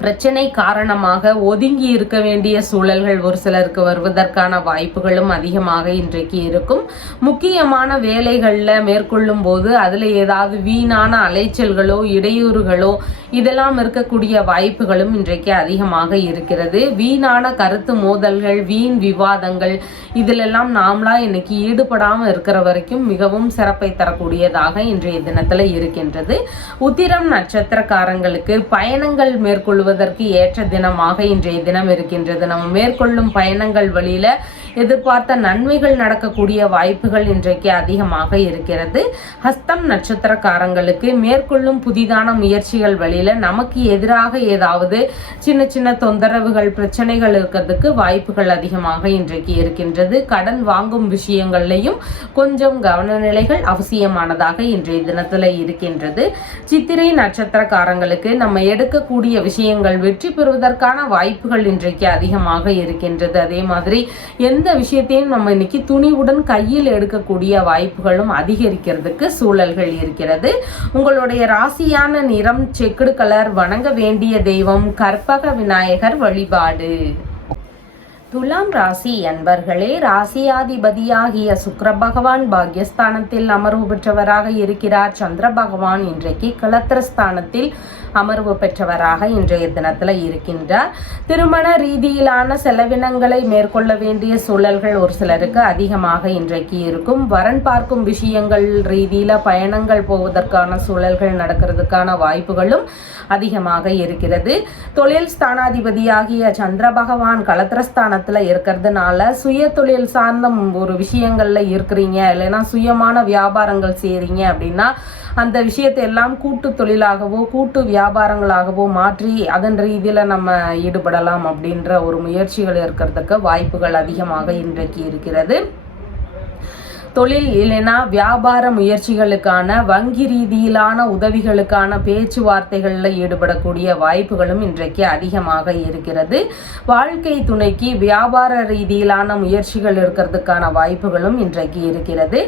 பிரச்சனை காரணமாக ஒதுங்கி இருக்க வேண்டிய சூழல்கள் ஒரு சிலருக்கு வருவதற்கான வாய்ப்புகளும் அதிகமாக இன்றைக்கு இருக்கும். முக்கியமான வேலைகளில் மேற்கொள்ளும் போது அதில் ஏதாவது வீணான அலைச்சல்களோ இடையூறுகளோ இதெல்லாம் இருக்கக்கூடிய வாய்ப்புகளும் இன்றைக்கு அதிகமாக இருக்கிறது. வீணான கருத்து மோதல்கள், வீண் விவாதங்கள் இதிலெல்லாம் நாமளா இன்னைக்கு ஈடுபடாமல் இருக்கிற வரைக்கும் மிகவும் சிறப்பை தரக்கூடியதாக இன்றைய தினத்தில் இருக்கின்றது. உத்திரம் நட்சத்திரக்காரங்களுக்கு பயணங்கள் மேற்கொள்வது ஏற்ற தினமாக இன்றைய தினம் இருக்கின்றது. நம்ம மேற்கொள்ளும் பயணங்கள் வழியில எதிர்பார்த்த நன்மைகள் நடக்கக்கூடிய வாய்ப்புகள் இன்றைக்கு அதிகமாக இருக்கிறது. ஹஸ்தம் நட்சத்திரக்காரங்களுக்கு மேற்கொள்ளும் புதிதான முயற்சிகள் வழியில நமக்கு எதிராக ஏதாவது சின்ன சின்ன தொந்தரவுகள், பிரச்சனைகள் இருக்கிறதுக்கு வாய்ப்புகள் அதிகமாக இன்றைக்கு இருக்கின்றது. கடன் வாங்கும் விஷயங்கள்லையும் கொஞ்சம் கவனநிலைகள் அவசியமானதாக இன்றைய தினத்துல இருக்கின்றது. சித்திரை நட்சத்திரக்காரங்களுக்கு நம்ம எடுக்கக்கூடிய விஷயங்கள் வெற்றி பெறுவதற்கான வாய்ப்புகள் இன்றைக்கு அதிகமாக இருக்கின்றது. அதே மாதிரி எந்த விஷயத்தையும் நம்ம இன்னைக்கு துணிவுடன் கையில் எடுக்கக்கூடிய வாய்ப்புகளும் அதிகரிக்கிறதுக்கு சூழல்கள் இருக்கிறது. உங்களுடைய ராசியான நிறம் செக்குடு கலர். வணங்க வேண்டிய தெய்வம் கற்பக விநாயகர் வழிபாடு. துலாம் ராசி அன்பர்களே, ராசியாதிபதியாகிய சுக்கிர பகவான் பாக்யஸ்தானத்தில் அமர்வு பெற்றவராக இருக்கிறார். சந்திர பகவான் இன்றைக்கு களத்திரஸ்தானத்தில் அமர்வு பெற்றவராக இன்றைய தினத்துல இருக்கின்றார். திருமண ரீதியிலான செலவினங்களை மேற்கொள்ள வேண்டிய சூழல்கள் ஒரு சிலருக்கு அதிகமாக இன்றைக்கு இருக்கும். வரன் பார்க்கும் விஷயங்கள் ரீதியில பயணங்கள் போவதற்கான சூழல்கள் நடக்கிறதுக்கான வாய்ப்புகளும் அதிகமாக இருக்கிறது. தொழில் ஸ்தானாதிபதியாகிய சந்திர பகவான் களத்திரஸ்தானத்துல இருக்கிறதுனால சுய தொழில் சார்ந்த ஒரு விஷயங்கள்ல இருக்கிறீங்க, இல்லைன்னா சுயமான வியாபாரங்கள் செய்றீங்க அப்படின்னா அந்த விஷயத்தை எல்லாம் கூட்டு தொழிலாகவோ கூட்டு வியாபாரங்களாகவோ மாற்றி அதன் ரீதியில நம்ம ஈடுபடலாம் அப்படின்ற ஒரு முயற்சிகள் இருக்கிறதுக்கு வாய்ப்புகள் அதிகமாக இன்றைக்கு இருக்கிறது. தொழில் இல்லைன்னா வியாபார முயற்சிகளுக்கான வங்கி ரீதியிலான உதவிகளுக்கான பேச்சுவார்த்தைகளில் ஈடுபடக்கூடிய வாய்ப்புகளும் இன்றைக்கு அதிகமாக இருக்கிறது. வாழ்க்கை துணைக்கு வியாபார ரீதியிலான முயற்சிகள் இருக்கிறதுக்கான வாய்ப்புகளும் இன்றைக்கு இருக்கிறது.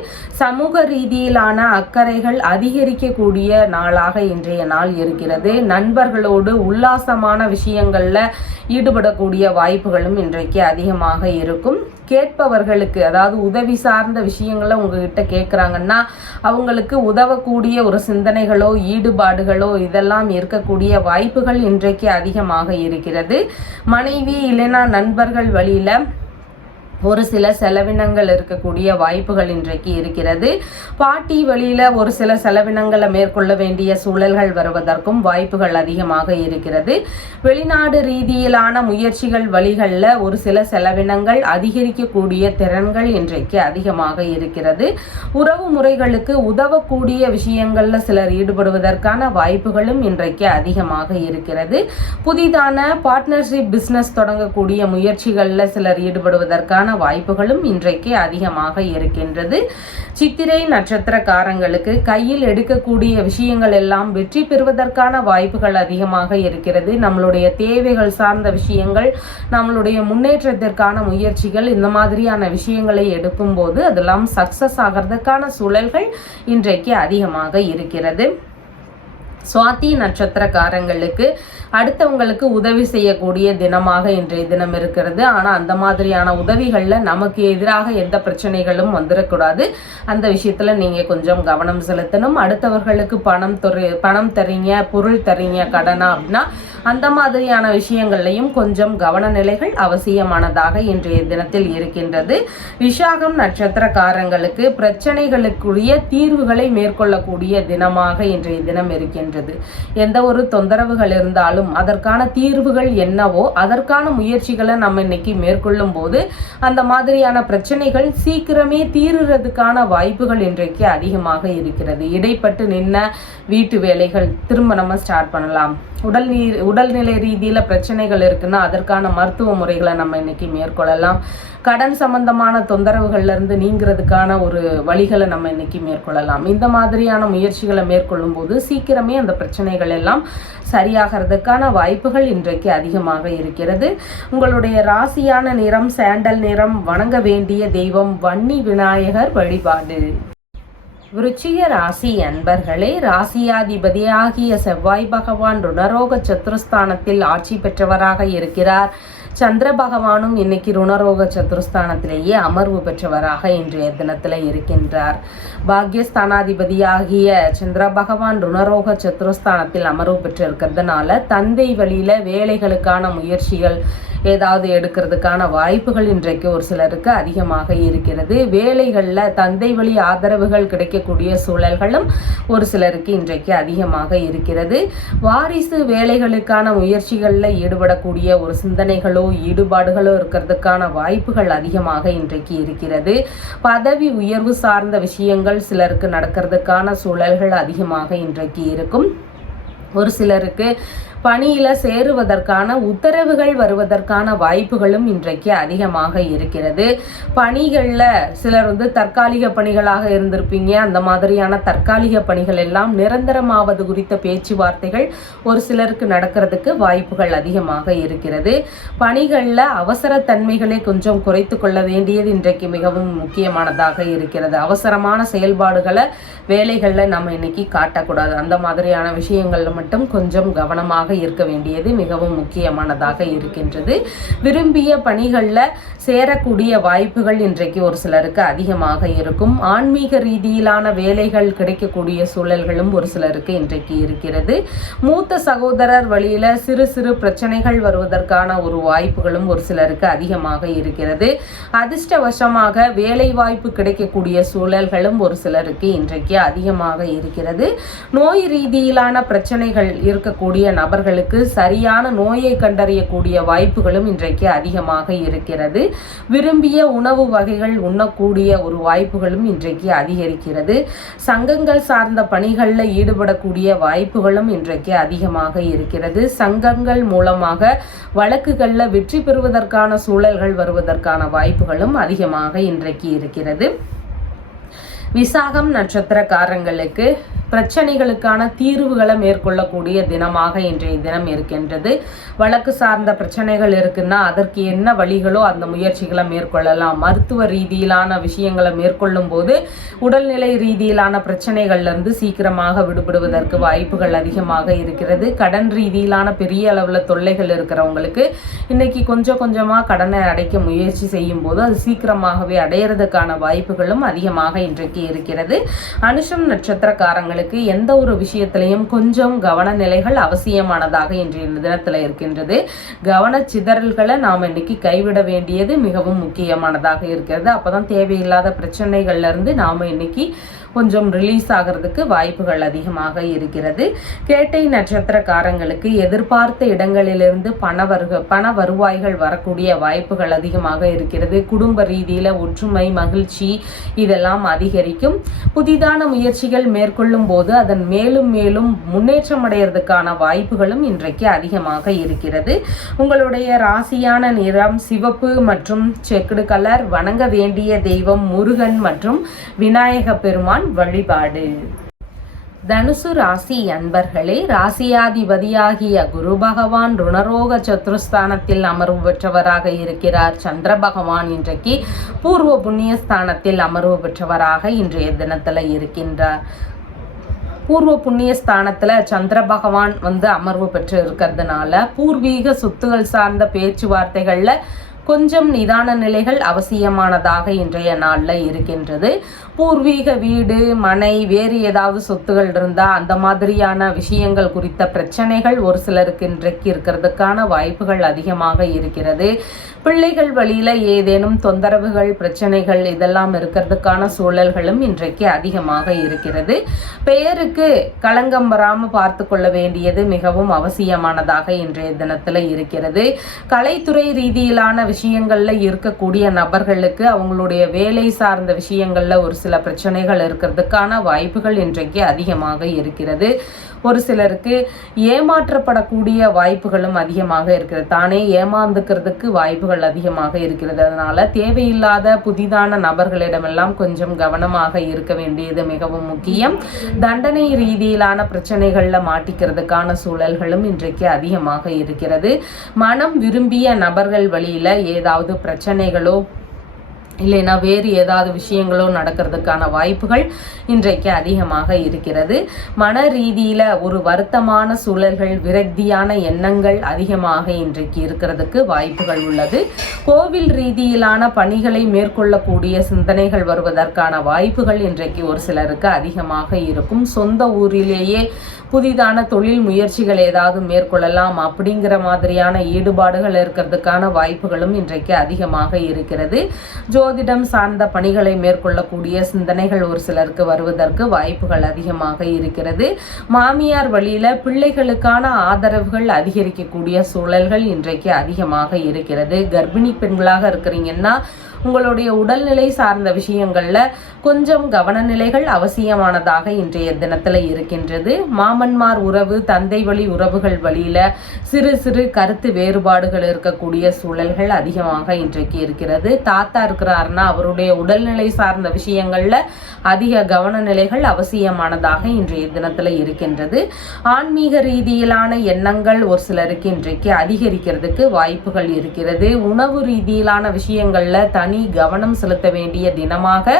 சமூக ரீதியிலான அக்கறைகள் அதிகரிக்கக்கூடிய நாளாக இன்றைய நாள் இருக்கிறது. நண்பர்களோடு உல்லாசமான விஷயங்கள்ல ஈடுபடக்கூடிய வாய்ப்புகளும் இன்றைக்கு அதிகமாக இருக்கும். கேட்பவர்களுக்கு, அதாவது உதவி சார்ந்த விஷயங்களை உங்ககிட்ட கேட்குறாங்கன்னா அவங்களுக்கு உதவக்கூடிய ஒரு சிந்தனைகளோ ஈடுபாடுகளோ இதெல்லாம் இருக்கக்கூடிய வாய்ப்புகள் இன்றைக்கு அதிகமாக இருக்கிறது. மனைவி இல்லைன்னா நண்பர்கள் வழியில ஒரு சில செலவினங்கள் இருக்கக்கூடிய வாய்ப்புகள் இன்றைக்கு இருக்கிறது. பாட்டி வழியில ஒரு சில செலவினங்களை மேற்கொள்ள வேண்டிய சூழல்கள் வருவதற்கும் வாய்ப்புகள் அதிகமாக இருக்கிறது. வெளிநாடு ரீதியிலான முயற்சிகள் வழிகளில் ஒரு சில செலவினங்கள் அதிகரிக்கக்கூடிய திறன்கள் இன்றைக்கு அதிகமாக இருக்கிறது. உறவு முறைகளுக்கு உதவக்கூடிய விஷயங்கள்ல சிலர் ஈடுபடுவதற்கான வாய்ப்புகளும் இன்றைக்கு அதிகமாக இருக்கிறது. புதிதான பார்ட்னர்ஷிப் பிசினஸ் தொடங்கக்கூடிய முயற்சிகள்ல சிலர் ஈடுபடுவதற்கான வாய்ப்புகளும் இன்றைக்கு அதிகமாக இருக்கின்றது. சித்திரை நட்சத்திரக்காரங்களுக்கு கையில் எடுக்கக்கூடிய விஷயங்கள் எல்லாம் வெற்றி பெறுவதற்கான வாய்ப்புகள் அதிகமாக இருக்கிறது. நம்மளுடைய தேவைகள் சார்ந்த விஷயங்கள், நம்மளுடைய முன்னேற்றத்திற்கான முயற்சிகள், இந்த மாதிரியான விஷயங்களை எடுக்கும்போது அதெல்லாம் சக்சஸ் ஆகிறதுக்கான சூழல்கள் இன்றைக்கு அதிகமாக இருக்கிறது. சுவாதி நட்சத்திரக்காரங்களுக்கு அடுத்தவங்களுக்கு உதவி செய்யக்கூடிய தினமாக இன்றைய தினம் இருக்கிறது. ஆனால் அந்த மாதிரியான உதவிகளில் நமக்கு எதிராக எந்த பிரச்சனைகளும் வந்துடக்கூடாது. அந்த விஷயத்தில் நீங்கள் கொஞ்சம் கவனம் செலுத்தணும். அடுத்தவர்களுக்கு பணம் தரீங்க, பொருள் தரீங்க, கடனா அப்படின்னா அந்த மாதிரியான விஷயங்கள்லையும் கொஞ்சம் கவன நிலைகள் அவசியமானதாக இன்றைய தினத்தில் இருக்கின்றது. விசாகம் நட்சத்திரக்காரங்களுக்கு பிரச்சனைகளுக்குரிய தீர்வுகளை மேற்கொள்ளக்கூடிய தினமாக இன்றைய தினம் இருக்கின்றது. எந்த ஒரு தொந்தரவுகள் இருந்தாலும் அதற்கான தீர்வுகள் என்னவோ அதற்கான முயற்சிகளை நம்ம இன்னைக்கு மேற்கொள்ளும் போது அந்த மாதிரியான பிரச்சனைகள் சீக்கிரமே தீருறதுக்கான வாய்ப்புகள் இன்றைக்கு அதிகமாக இருக்கிறது. இடைப்பட்டு நின்ன வீட்டு வேலைகள் திரும்ப நம்ம ஸ்டார்ட் பண்ணலாம். உடல்நிலை ரீதியில பிரச்சனைகள் இருக்குன்னா அதற்கான மருத்துவ முறைகளை நம்ம இன்னைக்கு மேற்கொள்ளலாம். கடன் சம்பந்தமான தொந்தரவுகள்ல இருந்து நீங்கிறதுக்கான ஒரு வழிகளை நம்ம இன்னைக்கு மேற்கொள்ளலாம். இந்த மாதிரியான முயற்சிகளை மேற்கொள்ளும் போது சீக்கிரமே அந்த பிரச்சனைகள் எல்லாம் சரியாகிறதுக்கான வாய்ப்புகள் இன்றைக்கு அதிகமாக இருக்கிறது. உங்களுடைய ராசியான நிறம் சாண்டல் நிறம். வணங்க வேண்டிய தெய்வம் வன்னி விநாயகர் வழிபாடு. விருச்சிக ராசி அன்பர்களே, ராசியாதிபதியாகிய செவ்வாய் பகவான் ருணரோக சத்துருஸ்தானத்தில் ஆட்சி பெற்றவராக இருக்கிறார். சந்திர பகவானும் இன்னைக்கு ருணரோக சத்துருஸ்தானத்திலேயே அமர்வு பெற்றவராக இன்றைய தினத்தில் இருக்கின்றார். பாக்யஸ்தானாதிபதியாகிய சந்திர பகவான் ருணரோக சத்துருஸ்தானத்தில் அமர்வு பெற்று இருக்கிறதுனால தந்தை வழியில வேலைகளுக்கான முயற்சிகள் ஏதாவது எடுக்கிறதுக்கான வாய்ப்புகள் இன்றைக்கு ஒரு சிலருக்கு அதிகமாக இருக்கிறது. வேலைகளில் தந்தை வழி ஆதரவுகள் கிடைக்கக்கூடிய சூழல்களும் ஒரு சிலருக்கு இன்றைக்கு அதிகமாக இருக்கிறது. வாரிசு வேலைகளுக்கான முயற்சிகளில் ஈடுபடக்கூடிய ஒரு சிந்தனைகளோ ஈடுபாடுகளோ இருக்கிறதுக்கான வாய்ப்புகள் அதிகமாக இன்றைக்கு இருக்கிறது. பதவி உயர்வு சார்ந்த விஷயங்கள் சிலருக்கு நடக்கிறதுக்கான சூழல்கள் அதிகமாக இன்றைக்கு இருக்கும். ஒரு சிலருக்கு பணியில சேருவதற்கான உத்தரவுகள் வருவதற்கான வாய்ப்புகளும் இன்றைக்கு அதிகமாக இருக்கிறது. பணிகள்ல சிலர் தற்காலிக பணிகளாக இருந்திருப்பீங்க. அந்த மாதிரியான தற்காலிக பணிகள் எல்லாம் நிரந்தரமாவது குறித்த பேச்சுவார்த்தைகள் ஒரு சிலருக்கு நடக்கிறதுக்கு வாய்ப்புகள் அதிகமாக இருக்கிறது. பணிகள்ல அவசர தன்மைகளை கொஞ்சம் குறைத்து கொள்ள வேண்டியது இன்றைக்கு மிகவும் முக்கியமானதாக இருக்கிறது. அவசரமான செயல்பாடுகளை வேலைகள்ல நம்ம இன்னைக்கு காட்டக்கூடாது. அந்த மாதிரியான விஷயங்கள்ல மட்டும் கொஞ்சம் கவனமாக இருக்க வேண்டியது மிகவும் முக்கியமானதாக இருக்கின்றது. விரும்பிய பணிகள்ல சேரக்கூடிய வாய்ப்புகள் இன்றைக்கு ஒரு சிலருக்கு அதிகமாக இருக்கும். ஆன்மீக ரீதியிலான வேலைகள் கிடைக்கக்கூடிய சூழல்களும் ஒரு சிலருக்கு இன்றைக்கு இருக்கிறது. மூத்த சகோதரர் வழியில சிறு சிறு பிரச்சனைகள் வருவதற்கான ஒரு வாய்ப்புகளும் ஒரு சிலருக்கு அதிகமாக இருக்கிறது. அதிர்ஷ்டவசமாக வேலை வாய்ப்பு கிடைக்கக்கூடிய சூழல்களும் ஒரு சிலருக்கு இன்றைக்கு அதிகமாக இருக்கிறது. நோய் ரீதியிலான பிரச்சனைகள் இருக்கக்கூடிய நபர்களுக்கு சரியான நோயை கண்டறியக்கூடிய வாய்ப்புகளும் இன்றைக்கு அதிகமாக இருக்கிறது. விரும்பிய உணவு வகைகள் உண்ணக்கூடிய ஒரு வாய்ப்புகளும் இன்றைக்கு அதிகரிக்கிறது. சங்கங்கள் சார்ந்த பணிகளில் ஈடுபடக்கூடிய வாய்ப்புகளும் இன்றைக்கு அதிகமாக இருக்கிறது. சங்கங்கள் மூலமாக வழக்குகளில் வெற்றி பெறுவதற்கான சூழல்கள் வருவதற்கான வாய்ப்புகளும் அதிகமாக இன்றைக்கு இருக்கிறது. விசாகம் நட்சத்திரக்காரங்களுக்கு பிரச்சனைகளுக்கான தீர்வுகளை மேற்கொள்ளக்கூடிய தினமாக இன்றைய தினம் இருக்கின்றது. வழக்கு சார்ந்த பிரச்சனைகள் இருக்குன்னா அதற்கு என்ன வழிகளோ அந்த முயற்சிகளை மேற்கொள்ளலாம். மருத்துவ ரீதியிலான விஷயங்களை மேற்கொள்ளும் போது உடல்நிலை ரீதியிலான பிரச்சனைகள்ல இருந்து சீக்கிரமாக விடுபடுவதற்கு வாய்ப்புகள் அதிகமாக இருக்கிறது. கடன் ரீதியிலான பெரிய அளவுல தொல்லைகள் இருக்கிறவங்களுக்கு இன்னைக்கு கொஞ்சம் கொஞ்சமா கடனை அடைக்க முயற்சி செய்யும் போது அது சீக்கிரமாகவே அடையிறதுக்கான வாய்ப்புகளும் அதிகமாக இன்றைக்கு இருக்கிறது. அனுஷம் நட்சத்திரக்காரங்களுக்கு எந்த ஒரு விஷயத்திலையும் கொஞ்சம் கவன நிலைகள் அவசியமானதாக இன்றைய தினத்துல இருக்கின்றது. கவன சிதறல்களை நாம் இன்னைக்கு கைவிட வேண்டியது மிகவும் முக்கியமானதாக இருக்கிறது. அப்பதான் தேவையில்லாத பிரச்சனைகள்ல இருந்து நாம இன்னைக்கு கொஞ்சம் ரிலீஸ் ஆகிறதுக்கு வாய்ப்புகள் அதிகமாக இருக்கிறது. கேட்டை நட்சத்திரக்காரங்களுக்கு எதிர்பார்த்த இடங்களிலிருந்து பண வருவாய்கள் வரக்கூடிய வாய்ப்புகள் அதிகமாக இருக்கிறது. குடும்ப ரீதியில ஒற்றுமை, மகிழ்ச்சி இதெல்லாம் அதிகரிக்கும். புதிதான முயற்சிகள் மேற்கொள்ளும் போது அதன் மேலும் மேலும் முன்னேற்றம் அடைகிறதுக்கான வாய்ப்புகளும் இன்றைக்கு அதிகமாக இருக்கிறது. உங்களுடைய ராசியான நிறம் சிவப்பு மற்றும் செக்குடு கலர். வணங்க வேண்டிய தெய்வம் முருகன் மற்றும் விநாயக பெருமான் வழிபாடு. தனுசு ராசி அன்பர்களே, ராசியாதிபதியாகிய குரு பகவான் ருணரோக சத்துருஸ்தானத்தில் அமர்வு பெற்றவராக இருக்கிறார். சந்திர பகவான் இன்றைக்கு பூர்வ புண்ணிய ஸ்தானத்தில் அமர்வு பெற்றவராக இன்றைய தினத்துல இருக்கின்றார். பூர்வ புண்ணிய ஸ்தானத்துல சந்திர பகவான் அமர்வு பெற்று இருக்கிறதுனால பூர்வீக சொத்துகள் சார்ந்த பேச்சுவார்த்தைகள்ல கொஞ்சம் நிதான நிலைகள் அவசியமானதாக இன்றைய நாள்ல இருக்கின்றது. பூர்வீக வீடு, மனை, வேறு ஏதாவது சொத்துகள் இருந்தா அந்த மாதிரியான விஷயங்கள் குறித்த பிரச்சனைகள் ஒரு சிலருக்கு இன்றைக்கு இருக்கிறதுக்கான வாய்ப்புகள் அதிகமாக இருக்கிறது. பிள்ளைகள் வழியில ஏதேனும் தொந்தரவுகள், பிரச்சனைகள் இதெல்லாம் இருக்கிறதுக்கான சூழல்களும் இன்றைக்கு அதிகமாக இருக்கிறது. பெயருக்கு களங்கம் வராம பார்த்து கொள்ள வேண்டியது மிகவும் அவசியமானதாக இன்றைய தினத்துல இருக்கிறது. கலைத்துறை ரீதியிலான விஷயங்கள்ல இருக்கக்கூடிய நபர்களுக்கு அவங்களுடைய வேலை சார்ந்த விஷயங்கள்ல ஒரு சில பிரச்சனைகள் இருக்கிறதுக்கான வாய்ப்புகள் இன்றைக்கு அதிகமாக இருக்கிறது. ஒரு சிலருக்கு ஏமாற்றப்படக்கூடிய வாய்ப்புகளும் அதிகமாக இருக்கிறது. தானே ஏமாந்துக்கிறதுக்கு வாய்ப்புகள் அதிகமாக இருக்கிறது. அதனால தேவையில்லாத புதிதான நபர்களிடமெல்லாம் கொஞ்சம் கவனமாக இருக்க வேண்டியது மிகவும் முக்கியம். தண்டனை ரீதியிலான பிரச்சனைகள்ல மாட்டிக்கிறதுக்கான சூழல்களும் இன்றைக்கு அதிகமாக இருக்கிறது. மனம் விரும்பிய நபர்கள் வழியில ஏதாவது பிரச்சனைகளோ இல்லைன்னா வேறு ஏதாவது விஷயங்களோ நடக்கிறதுக்கான வாய்ப்புகள் இன்றைக்கு அதிகமாக இருக்கிறது. மன ரீதியில ஒரு வருத்தமான சூழல்கள், விரக்தியான எண்ணங்கள் அதிகமாக இன்றைக்கு இருக்கிறதுக்கு வாய்ப்புகள் உள்ளது. கோவில் ரீதியிலான பணிகளை மேற்கொள்ளக்கூடிய சிந்தனைகள் வருவதற்கான வாய்ப்புகள் இன்றைக்கு ஒரு சிலருக்கு அதிகமாக இருக்கும். சொந்த ஊரிலேயே புதிதான தொழில் முயற்சிகள் ஏதாவது மேற்கொள்ளலாம் அப்படிங்கிற மாதிரியான ஈடுபாடுகள் இருக்கிறதுக்கான வாய்ப்புகளும் இன்றைக்கு அதிகமாக இருக்கிறது. ஜோதிடம் சார்ந்த பணிகளை மேற்கொள்ளக்கூடிய சிந்தனைகள் ஒரு சிலருக்கு வருவதற்கு வாய்ப்புகள் அதிகமாக இருக்கிறது. மாமியார் வழியில பிள்ளைகளுக்கான ஆதரவுகள் அதிகரிக்கக்கூடிய சூழல்கள் இன்றைக்கு அதிகமாக இருக்கிறது. கர்ப்பிணி பெண்களாக இருக்கிறீங்கன்னா உங்களுடைய உடல்நிலை சார்ந்த விஷயங்கள்ல கொஞ்சம் கவனநிலைகள் அவசியமானதாக இன்றைய தினத்துல இருக்கின்றது. மாமன்மார் உறவு, தந்தை வழி உறவுகள் வழியில சிறு சிறு கருத்து வேறுபாடுகள் இருக்கக்கூடிய சூழல்கள் அதிகமாக இன்றைக்கு இருக்கிறது. தாத்தா இருக்கிறாருன்னா அவருடைய உடல்நிலை சார்ந்த விஷயங்கள்ல அதிக கவனநிலைகள் அவசியமானதாக இன்றைய தினத்துல இருக்கின்றது. ஆன்மீக ரீதியிலான எண்ணங்கள் ஒரு சிலருக்கு இன்றைக்கு அதிகரிக்கிறதுக்கு வாய்ப்புகள் இருக்கிறது. உணவு ரீதியிலான விஷயங்கள்ல தனி கவனம் செலுத்த வேண்டிய தினமாக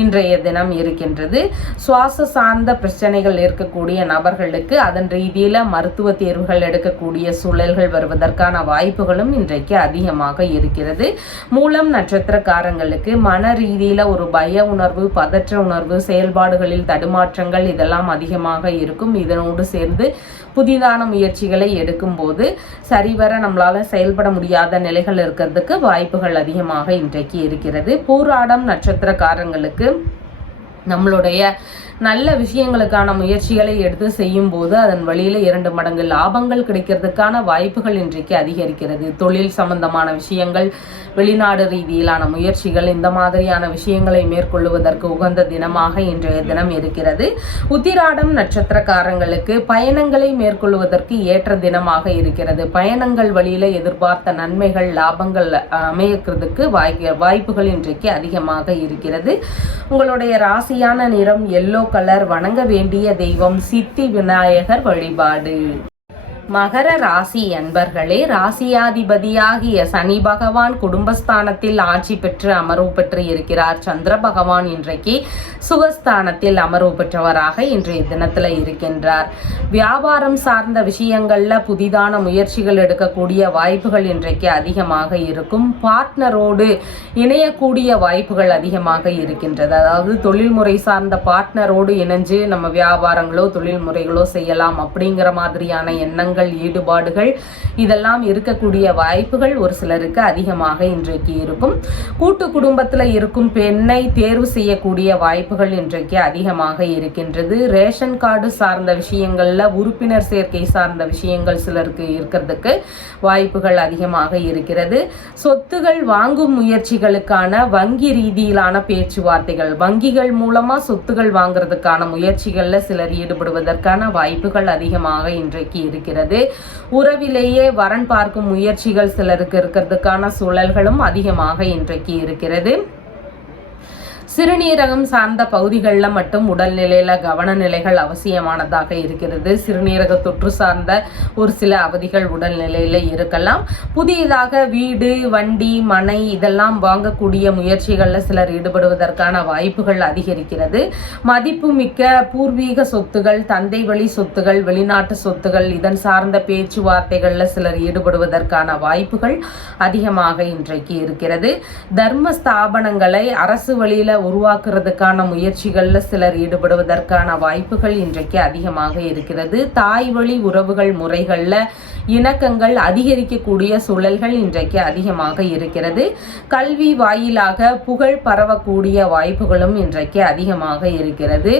இன்றைய தினம் இருக்கின்றது. சுவாச சார்ந்த பிரச்சனைகள் இருக்கக்கூடிய நபர்களுக்கு அதன் ரீதியில மருத்துவ தேர்வுகள் எடுக்கக்கூடிய சூழல்கள் வருவதற்கான வாய்ப்புகளும் இன்றைக்கு அதிகமாக இருக்கிறது. மூலம் நட்சத்திரக்காரங்களுக்கு மன ரீதியில ஒரு பய உணர்வு, பதற்ற உணர்வு, செயல்பாடுகளில் தடுமாற்றங்கள் இதெல்லாம் அதிகமாக இருக்கும். இதனோடு சேர்ந்து புதிதான முயற்சிகளை எடுக்கும் போது சரிவர நம்மளால செயல்பட முடியாத நிலைகள் இருக்கிறதுக்கு வாய்ப்புகள் அதிகமாக இன்றைக்கு இருக்கிறது. பூராடம் நட்சத்திரக்காரங்களுக்கு நம்மளுடைய நல்ல விஷயங்களுக்கான முயற்சிகளை எடுத்து செய்யும் போது அதன் வழியில 2 மடங்கு லாபங்கள் கிடைக்கிறதுக்கான வாய்ப்புகள் இன்றைக்கு அதிகரிக்கிறது. தொழில் சம்பந்தமான விஷயங்கள், வெளிநாடு ரீதியிலான முயற்சிகள், இந்த மாதிரியான விஷயங்களை மேற்கொள்வதற்கு உகந்த தினமாக இன்றைய தினம் இருக்கிறது. உத்திராடம் நட்சத்திரக்காரங்களுக்கு பயணங்களை மேற்கொள்வதற்கு ஏற்ற தினமாக இருக்கிறது. பயணங்கள் வழியில எதிர்பார்த்த நன்மைகள், லாபங்கள் அமைக்கிறதுக்கு வாய்ப்புகள் இன்றைக்கு அதிகமாக இருக்கிறது. உங்களுடைய ராசி ராசியான நிறம் எல்லோ கலர். வணங்க வேண்டிய தெய்வம் சித்தி விநாயகர் வழிபாடு. மகர ராசி அன்பர்களே, ராசியாதிபதியாகிய சனி பகவான் குடும்பஸ்தானத்தில் ஆட்சி பெற்று அமர்வு பெற்று இருக்கிறார். சந்திர பகவான் இன்றைக்கு சுகஸ்தானத்தில் அமர்வு பெற்றவராக இன்றைய தினத்துல இருக்கின்றார். வியாபாரம் சார்ந்த விஷயங்கள்ல புதிதான முயற்சிகள் எடுக்கக்கூடிய வாய்ப்புகள் இன்றைக்கு அதிகமாக இருக்கும். பார்ட்னரோடு இணையக்கூடிய வாய்ப்புகள் அதிகமாக இருக்கின்றது. அதாவது தொழில்முறை சார்ந்த பார்ட்னரோடு இணைஞ்சு நம்ம வியாபாரங்களோ தொழில் முறைகளோ செய்யலாம் அப்படிங்கிற மாதிரியான எண்ணங்கள், ஈடுபாடுகள் இதெல்லாம் இருக்கக்கூடிய வாய்ப்புகள் ஒரு சிலருக்கு அதிகமாக இன்றைக்கு இருக்கும். கூட்டு குடும்பத்தில் இருக்கும் பெண்ணை தேர்வு செய்யக்கூடிய வாய்ப்புகள் இன்றைக்கு அதிகமாக இருக்கின்றது. ரேஷன் கார்டு சார்ந்த விஷயங்கள்ல உறுப்பினர் சேர்க்கை சார்ந்த விஷயங்கள் சிலருக்கு இருக்கிறதுக்கு வாய்ப்புகள் அதிகமாக இருக்கிறது. சொத்துகள் வாங்கும் முயற்சிகளுக்கான வங்கி ரீதியிலான பேச்சுவார்த்தைகள், வங்கிகள் மூலமா சொத்துகள் வாங்குறதுக்கான முயற்சிகள்ல சிலர் ஈடுபடுவதற்கான வாய்ப்புகள் அதிகமாக இன்றைக்கு இருக்கிறது. உறவிலேயே வரன் பார்க்கும் முயற்சிகள் சிலருக்கு இருக்கிறதுக்கான சூழல்களும் அதிகமாக இன்றைக்கு இருக்கிறது. சிறுநீரகம் சார்ந்த பகுதிகளில் மட்டும் உடல்நிலையில கவன நிலைகள் அவசியமானதாக இருக்கிறது. சிறுநீரக தொற்று சார்ந்த ஒரு சில அவதிகள் உடல்நிலையில இருக்கலாம். புதியதாக வீடு, வண்டி, மனை இதெல்லாம் வாங்கக்கூடிய முயற்சிகள்ல சிலர் ஈடுபடுவதற்கான வாய்ப்புகள் அதிகரிக்கிறது. மதிப்புமிக்க பூர்வீக சொத்துகள், தந்தை வழி சொத்துகள், வெளிநாட்டு சொத்துகள் இதன் சார்ந்த பேச்சுவார்த்தைகள்ல சிலர் ஈடுபடுவதற்கான வாய்ப்புகள் அதிகமாக இன்றைக்கு இருக்கிறது. தர்ம ஸ்தாபனங்களை அரசு வழியில உருவாக்குறதுக்கான முயற்சிகள்ல சிலர் ஈடுபடுவதற்கான வாய்ப்புகள் இன்றைக்கு அதிகமாக இருக்கிறது. தாய் வழி உறவுகள் முறைகள்ல இணக்கங்கள் அதிகரிக்கக்கூடிய சூழல்கள் இன்றைக்கு அதிகமாக இருக்கிறது. கல்வி வாயிலாக புகழ் பரவக்கூடிய வாய்ப்புகளும் இன்றைக்கு அதிகமாக இருக்கிறது.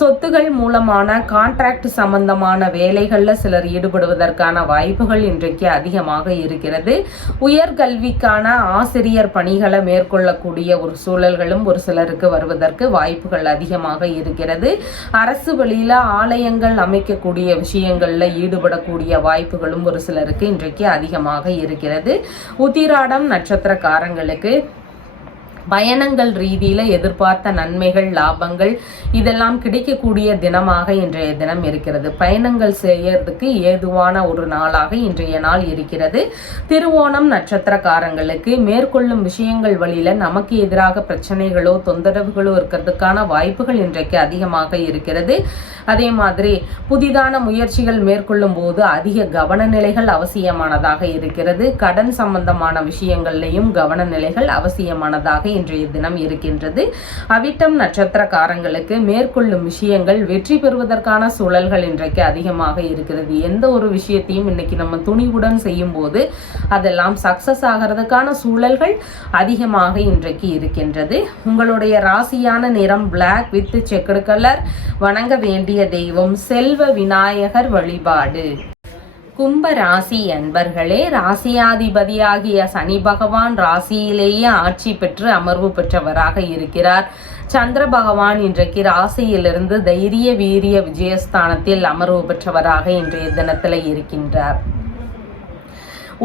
சொத்துகள் மூலமான கான்ட்ராக்ட் சம்பந்தமான வேலைகள்ல சிலர் ஈடுபடுவதற்கான வாய்ப்புகள் இன்றைக்கு அதிகமாக இருக்கிறது. உயர்கல்விக்கான ஆசிரியர் பணிகளை மேற்கொள்ளக்கூடிய ஒரு சூழல்களும் ஒரு சிலருக்கு வருவதற்கு வாய்ப்புகள் அதிகமாக இருக்கிறது. அரசு வழியில ஆலயங்கள் அமைக்கக்கூடிய விஷயங்கள்ல ஈடுபடக்கூடிய வாய்ப்புகளும் ஒரு சிலருக்கு இன்றைக்கு அதிகமாக இருக்கிறது. உத்திராடம் நட்சத்திரக்காரங்களுக்கு பயணங்கள் ரீதியில எதிர்பார்த்த நன்மைகள், லாபங்கள் இதெல்லாம் கிடைக்கக்கூடிய தினமாக இன்றைய தினம் இருக்கிறது. பயணங்கள் செய்யறதுக்கு ஏதுவான ஒரு நாளாக இன்றைய நாள் இருக்கிறது. திருவோணம் நட்சத்திரக்காரங்களுக்கு மேற்கொள்ளும் விஷயங்கள் வழியில நமக்கு எதிராக பிரச்சனைகளோ தொந்தரவுகளோ இருக்கிறதுக்கான வாய்ப்புகள் இன்றைக்கு அதிகமாக இருக்கிறது. அதே மாதிரி புதிதான முயற்சிகள் மேற்கொள்ளும் போது அதிக கவனநிலைகள் அவசியமானதாக இருக்கிறது. கடன் சம்பந்தமான விஷயங்கள்லையும் கவனநிலைகள் அவசியமானதாக இன்றைய தினம் இருக்கின்றது. அவிட்டம் நட்சத்திரக்காரங்களுக்கு மேற்கொள்ளும் விஷயங்கள் வெற்றி பெறுவதற்கான சூழல்கள் இன்றைக்கு அதிகமாக இருக்கிறது. எந்த ஒரு விஷயத்தையும் இன்னைக்கு நம்ம துணிவுடன் செய்யும் போது அதெல்லாம் சக்சஸ் ஆகிறதுக்கான சூழல்கள் அதிகமாக இன்றைக்கு இருக்கின்றது. உங்களுடைய ராசியான நிறம் பிளாக் வித் செக்குடு கலர். வணங்க வேண்டிய தெய்வம் செல்வ விநாயகர் வழிபாடு. கும்ப ராசி அன்பர்களே, ராசியாதிபதியாகிய சனி பகவான் ராசியிலேயே ஆட்சி பெற்று அமர்வு பெற்றவராக இருக்கிறார். சந்திர பகவான் இன்றைக்கு ராசியிலிருந்து தைரிய வீரிய விஜயஸ்தானத்தில் அமர்வு பெற்றவராக இன்றைய தினத்தில் இருக்கின்றார்.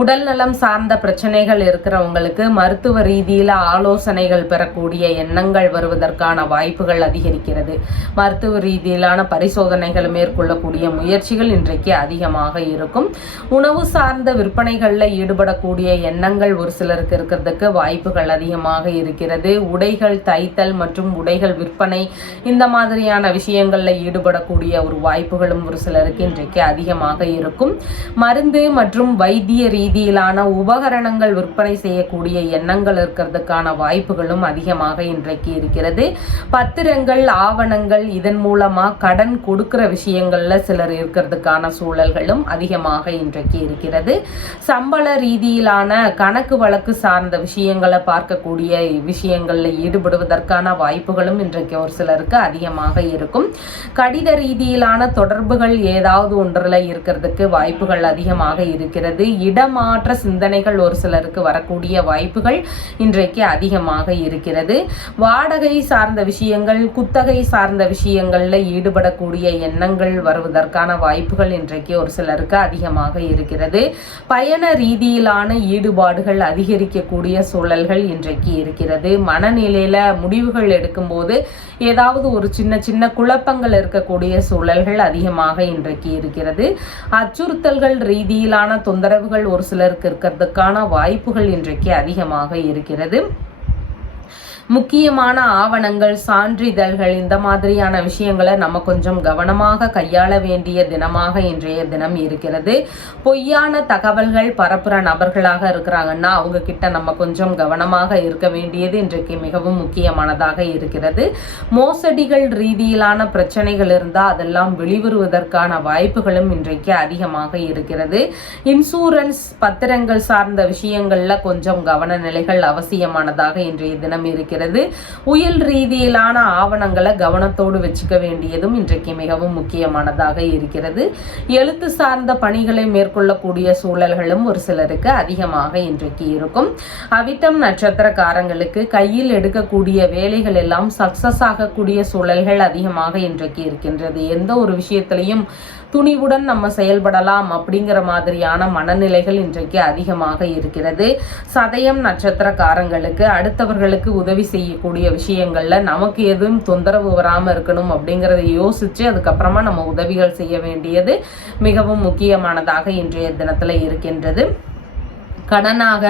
உடல் நலம் சார்ந்த பிரச்சனைகள் இருக்கிறவங்களுக்கு மருத்துவ ரீதியில ஆலோசனைகள் பெறக்கூடிய எண்ணங்கள் வருவதற்கான வாய்ப்புகள் அதிகரிக்கிறது. மருத்துவ ரீதியிலான பரிசோதனைகள் மேற்கொள்ளக்கூடிய முயற்சிகள் இன்றைக்கு அதிகமாக இருக்கும். உணவு சார்ந்த விற்பனைகள்ல ஈடுபடக்கூடிய எண்ணங்கள் ஒரு சிலருக்கு இருக்கிறதுக்கு வாய்ப்புகள் அதிகமாக இருக்கிறது. உடைகள் தைத்தல் மற்றும் உடைகள் விற்பனை இந்த மாதிரியான விஷயங்கள்ல ஈடுபடக்கூடிய ஒரு வாய்ப்புகளும் ஒரு சிலருக்கு இன்றைக்கு அதிகமாக இருக்கும். மருந்து மற்றும் வைத்திய ரீதியிலான உபகரணங்கள் விற்பனை செய்யக்கூடிய எண்ணங்கள் இருக்கிறதுக்கான வாய்ப்புகளும் அதிகமாக இன்றைக்கு இருக்கிறது. பத்திரங்கள், ஆவணங்கள் இதன் மூலமா கடன் கொடுக்கிற விஷயங்கள்ல சிலர் இருக்கிறதுக்கான சூழல்களும் அதிகமாக இன்றைக்கு இருக்கிறது. சம்பள ரீதியிலான கணக்கு வழக்கு சார்ந்த விஷயங்களை பார்க்கக்கூடிய விஷயங்கள்ல ஈடுபடுவதற்கான வாய்ப்புகளும் இன்றைக்கு ஒரு சிலருக்கு அதிகமாக இருக்கும். கடித ரீதியிலான தொடர்புகள் ஏதாவது ஒன்றில் இருக்கிறதுக்கு வாய்ப்புகள் அதிகமாக இருக்கிறது. இடம் திடமாற்ற சிந்தனைகள் ஒரு சிலருக்கு வரக்கூடிய வாய்ப்புகள் இன்றைக்கு அதிகமாக இருக்கிறது. வாடகை சார்ந்த விஷயங்கள், குத்தகை சார்ந்த விஷயங்கள்ல ஈடுபடக்கூடிய எண்ணங்கள் வருவதற்கான வாய்ப்புகள் இன்றைக்கு ஒரு சிலருக்கு அதிகமாக இருக்கிறது. பயண ரீதியிலான ஈடுபாடுகள் அதிகரிக்கக்கூடிய சூழல்கள் இன்றைக்கு இருக்கிறது. மனநிலையில முடிவுகள் எடுக்கும்போது ஏதாவது ஒரு சின்ன சின்ன குழப்பங்கள் இருக்கக்கூடிய சூழல்கள் அதிகமாக இன்றைக்கு இருக்கிறது. அச்சுறுத்தல்கள் ரீதியிலான தொந்தரவுகள் ஒரு சிலருக்கு இருக்கிறதுக்கான வாய்ப்புகள் இன்றைக்கு அதிகமாக இருக்கிறது. முக்கியமான ஆவணங்கள், சான்றிதழ்கள் இந்த மாதிரியான விஷயங்களை நம்ம கொஞ்சம் கவனமாக கையாள வேண்டிய தினமாக இன்றைய தினம் இருக்கிறது. பொய்யான தகவல்கள் பரப்புற நபர்களாக இருக்கிறாங்கன்னா அவங்க கிட்ட நம்ம கொஞ்சம் கவனமாக இருக்க வேண்டியது இன்றைக்கு மிகவும் முக்கியமானதாக இருக்கிறது. மோசடிகள் ரீதியிலான பிரச்சனைகள் இருந்தால் அதெல்லாம் வெளிவருவதற்கான வாய்ப்புகளும் இன்றைக்கு அதிகமாக இருக்கிறது. இன்சூரன்ஸ் பத்திரங்கள் சார்ந்த விஷயங்கள்ல கொஞ்சம் கவன நிலைகள் அவசியமானதாக இன்றைய தினம் இருக்கிறது. உயல் ரீதியிலான ஆவணங்களை கவனத்தோடு வச்சுக்க வேண்டியதும் இன்றைக்கு மிகவும் முக்கியமானதாக இருக்கிறது. எழுத்து சார்ந்த பணிகளை மேற்கொள்ளக்கூடிய சூழல்களும் ஒரு சிலருக்கு அதிகமாக இன்றைக்கு இருக்கும். அவிட்டம் நட்சத்திரக்காரங்களுக்கு கையில் எடுக்கக்கூடிய வேலைகள் எல்லாம் சக்சஸ் ஆகக்கூடிய சூழல்கள் அதிகமாக இன்றைக்கு இருக்கின்றது. எந்த ஒரு விஷயத்திலையும் துணிவுடன் நம்ம செயல்படலாம் அப்படிங்கிற மாதிரியான மனநிலைகள் இன்றைக்கு அதிகமாக இருக்கிறது. சதயம் நட்சத்திரக்காரங்களுக்கு அடுத்தவர்களுக்கு உதவி செய்யக்கூடிய விஷயங்கள்ல நமக்கு எதுவும் தொந்தரவு வராமல் இருக்கணும் அப்படிங்கிறத யோசிச்சு அதுக்கப்புறமா நம்ம உதவிகள் செய்ய வேண்டியது மிகவும் முக்கியமானதாக இன்றைய தினத்துல இருக்கின்றது. கடனாக,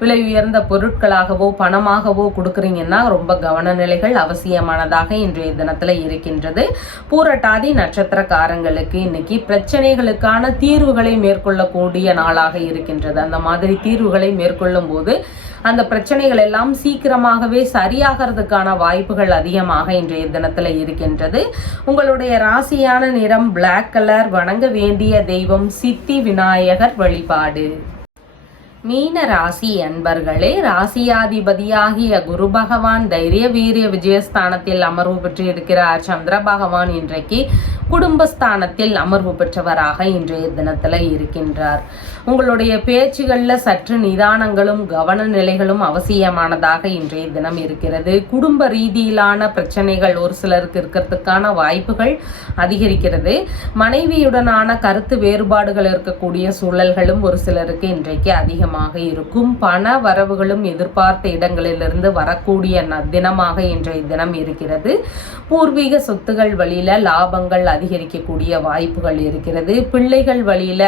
விலை உயர்ந்த பொருட்களாகவோ பணமாகவோ கொடுக்குறீங்கன்னா ரொம்ப கவனநிலைகள் அவசியமானதாக இன்றைய தினத்துல இருக்கின்றது. பூரட்டாதி நட்சத்திரக்காரங்களுக்கு இன்னைக்கு பிரச்சனைகளுக்கான தீர்வுகளை மேற்கொள்ளக்கூடிய நாளாக இருக்கின்றது. அந்த மாதிரி தீர்வுகளை மேற்கொள்ளும் போது அந்த பிரச்சனைகள் எல்லாம் சீக்கிரமாகவே சரியாகிறதுக்கான வாய்ப்புகள் அதிகமாக இன்றைய தினத்துல இருக்கின்றது. உங்களுடைய ராசியான நிறம் பிளாக் கலர். வணங்க வேண்டிய தெய்வம் சித்தி விநாயகர் வழிபாடு. மீன ராசி அன்பர்களே, ராசியாதிபதியாகிய குரு பகவான் தைரிய வீரிய விஜயஸ்தானத்தில் அமர்வு பெற்று இருக்கிறார். சந்திர பகவான் இன்றைக்கு குடும்பஸ்தானத்தில் அமர்வு பெற்றவராக இன்றைய தினத்துல இருக்கின்றார். உங்களுடைய பேச்சுகள்ல சற்று நிதானங்களும் கவன நிலைகளும் அவசியமானதாக இன்றைய தினம் இருக்கிறது. குடும்ப ரீதியிலான பிரச்சனைகள் ஒரு சிலருக்கு இருக்கிறதுக்கான வாய்ப்புகள் அதிகரிக்கிறது. மனைவியுடனான கருத்து வேறுபாடுகள் இருக்கக்கூடிய சூழல்களும் ஒரு சிலருக்கு இன்றைக்கு அதிகமாக இருக்கும். பண வரவுகளும் எதிர்பார்த்த இடங்களிலிருந்து வரக்கூடிய தினமாக இன்றைய தினம் இருக்கிறது. பூர்வீக சொத்துகள் வழியில லாபங்கள் அதிகரிக்கக்கூடிய வாய்ப்புகள் இருக்கிறது. பிள்ளைகள் வழியில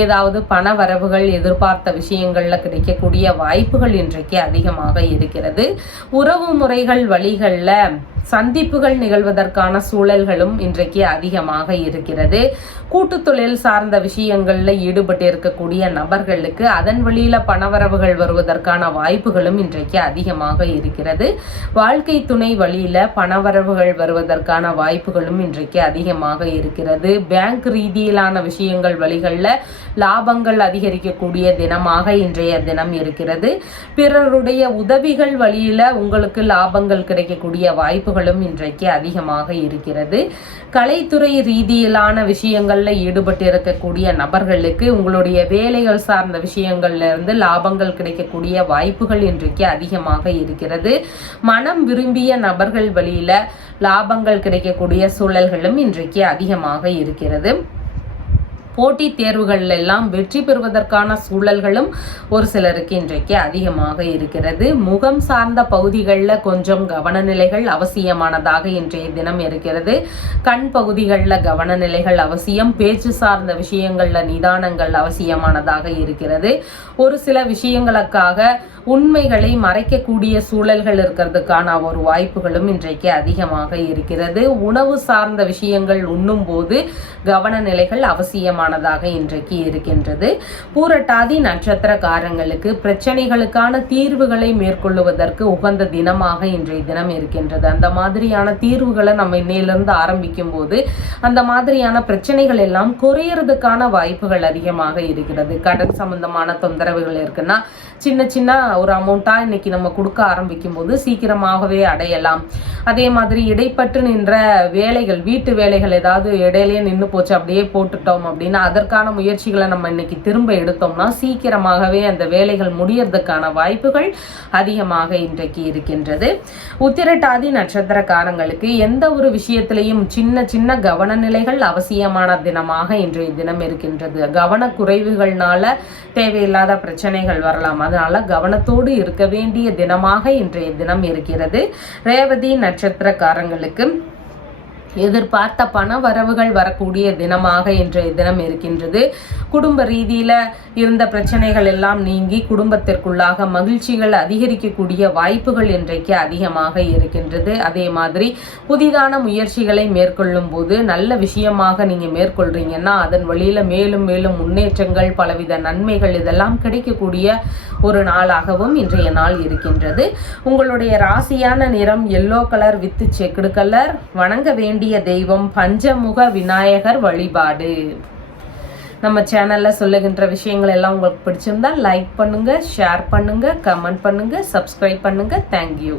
ஏதாவது பண வரவுகள் எதிர்பார்த்த விஷயங்கள்ல கிடைக்கக்கூடிய வாய்ப்புகள் இன்றைக்கு அதிகமாக இருக்கிறது. உறவு முறைகள் வழிகள்ல சந்திப்புகள் நிகழ்வதற்கான சூழல்களும் இன்றைக்கு அதிகமாக இருக்கிறது. கூட்டு தொழில் சார்ந்த விஷயங்கள்ல ஈடுபட்டு இருக்கக்கூடிய நபர்களுக்கு அதன் வழியில பணவரவுகள் வருவதற்கான வாய்ப்புகளும் இன்றைக்கு அதிகமாக இருக்கிறது. வாழ்க்கை துணை வழியில பணவரவுகள் வருவதற்கான வாய்ப்புகளும் இன்றைக்கு அதிகமாக இருக்கிறது. பேங்க் ரீதியிலான விஷயங்கள் வழிகள்ல லாபங்கள் அதிகரிக்கக்கூடிய தினமாக இன்றைய தினம் இருக்கிறது. பிறருடைய உதவிகள் வழியில உங்களுக்கு லாபங்கள் கிடைக்கக்கூடிய வாய்ப்புகளும் இன்றைக்கு அதிகமாக இருக்கிறது. கலைத்துறை ரீதியிலான விஷயங்கள்ல ஈடுபட்டு இருக்கக்கூடிய நபர்களுக்கு உங்களுடைய வேலைகள் சார்ந்த விஷயங்கள்ல இருந்து லாபங்கள் கிடைக்கக்கூடிய வாய்ப்புகள் இன்றைக்கு அதிகமாக இருக்கிறது. மனம் விரும்பிய நபர்கள் வழியில லாபங்கள் கிடைக்கக்கூடிய சூழல்களும் இன்றைக்கு அதிகமாக இருக்கிறது. போட்டித் தேர்வுகள் எல்லாம் வெற்றி பெறுவதற்கான சூழல்களும் ஒரு சிலருக்கு இன்றைக்கு அதிகமாக இருக்கிறது. முகம் சார்ந்த பகுதிகளில் கொஞ்சம் கவனநிலைகள் அவசியமானதாக இன்றைய தினம் இருக்கிறது. கண் பகுதிகளில் கவனநிலைகள் அவசியம். பேச்சு சார்ந்த விஷயங்கள்ல நிதானங்கள் அவசியமானதாக இருக்கிறது. ஒரு சில விஷயங்களுக்காக உண்மைகளை மறைக்கக்கூடிய சூழல்கள் இருக்கிறதுக்கான ஒரு வாய்ப்புகளும் இன்றைக்கு அதிகமாக இருக்கிறது. உணவு சார்ந்த விஷயங்கள் உண்ணும் போது கவனநிலைகள் அவசியமானதாக இன்றைக்கு இருக்கின்றது. பூரட்டாதி நட்சத்திரக்காரங்களுக்கு பிரச்சனைகளுக்கான தீர்வுகளை மேற்கொள்வதற்கு உகந்த தினமாக இன்றைய தினம் இருக்கின்றது. அந்த மாதிரியான தீர்வுகளை நம்ம இன்னையிலிருந்து ஆரம்பிக்கும் போது அந்த மாதிரியான பிரச்சனைகள் எல்லாம் குறையறதுக்கான வாய்ப்புகள் அதிகமாக இருக்கிறது. கடன் சம்பந்தமான தொந்தரவுகள் இருக்குன்னா சின்ன சின்ன ஒரு அமௌண்ட்டா இன்னைக்கு நம்ம கொடுக்க ஆரம்பிக்கும் போது சீக்கிரமாகவே அடையலாம். அதே மாதிரி இடைப்பட்டு நின்ற வேலைகள், வீட்டு வேலைகள் ஏதாவது இடையிலேயே நின்று போச்சு, அப்படியே போட்டுட்டோம் அப்படின்னா அதற்கான முயற்சிகளை நம்ம இன்னைக்கு திரும்ப எடுத்தோம்னா சீக்கிரமாகவே அந்த வேலைகள் முடியறதுக்கான வாய்ப்புகள் அதிகமாக இன்றைக்கு இருக்கின்றது. உத்திரட்டாதி நட்சத்திரக்காரங்களுக்கு எந்த ஒரு விஷயத்திலையும் சின்ன சின்ன கவனநிலைகள் அவசியமான தினமாக இன்றைய தினம் இருக்கின்றது. கவனக்குறைவுகள்னால தேவையில்லாத பிரச்சனைகள் வரலாம். அதனால கவனத்தோடு இருக்க வேண்டிய தினமாக இன்றைய தினம் இருக்கிறது. ரேவதி நட்சத்திரக்காரங்களுக்கு எதிர்பார்த்த பண வரவுகள் வரக்கூடிய தினமாக இன்றைய தினம் இருக்கின்றது. குடும்ப ரீதியில இருந்த பிரச்சனைகள் எல்லாம் நீங்கி குடும்பத்திற்குள்ளாக மகிழ்ச்சிகள் அதிகரிக்கக்கூடிய வாய்ப்புகள் இன்றைக்கு அதிகமாக இருக்கின்றது. அதே மாதிரி புதிதான முயற்சிகளை மேற்கொள்ளும் போது நல்ல விஷயமாக நீங்க மேற்கொள்றீங்கன்னா அதன் வழியில மேலும் மேலும் முன்னேற்றங்கள், பலவித நன்மைகள் இதெல்லாம் கிடைக்கக்கூடிய ஒரு நாளாகவும் இன்றைய நாள் இருக்கின்றது. உங்களுடைய ராசியான நிறம் yellow colour with checked colour. வணங்க வேண்டிய தெய்வம் பஞ்சமுக விநாயகர் வழிபாடு. நம்ம சேனல்ல சொல்லுகின்ற விஷயங்கள் எல்லாம் உங்களுக்கு பிடிச்சிருந்தா லைக் பண்ணுங்க, ஷேர் பண்ணுங்க, கமெண்ட் பண்ணுங்க, சப்ஸ்கிரைப் பண்ணுங்க. தேங்க்யூ.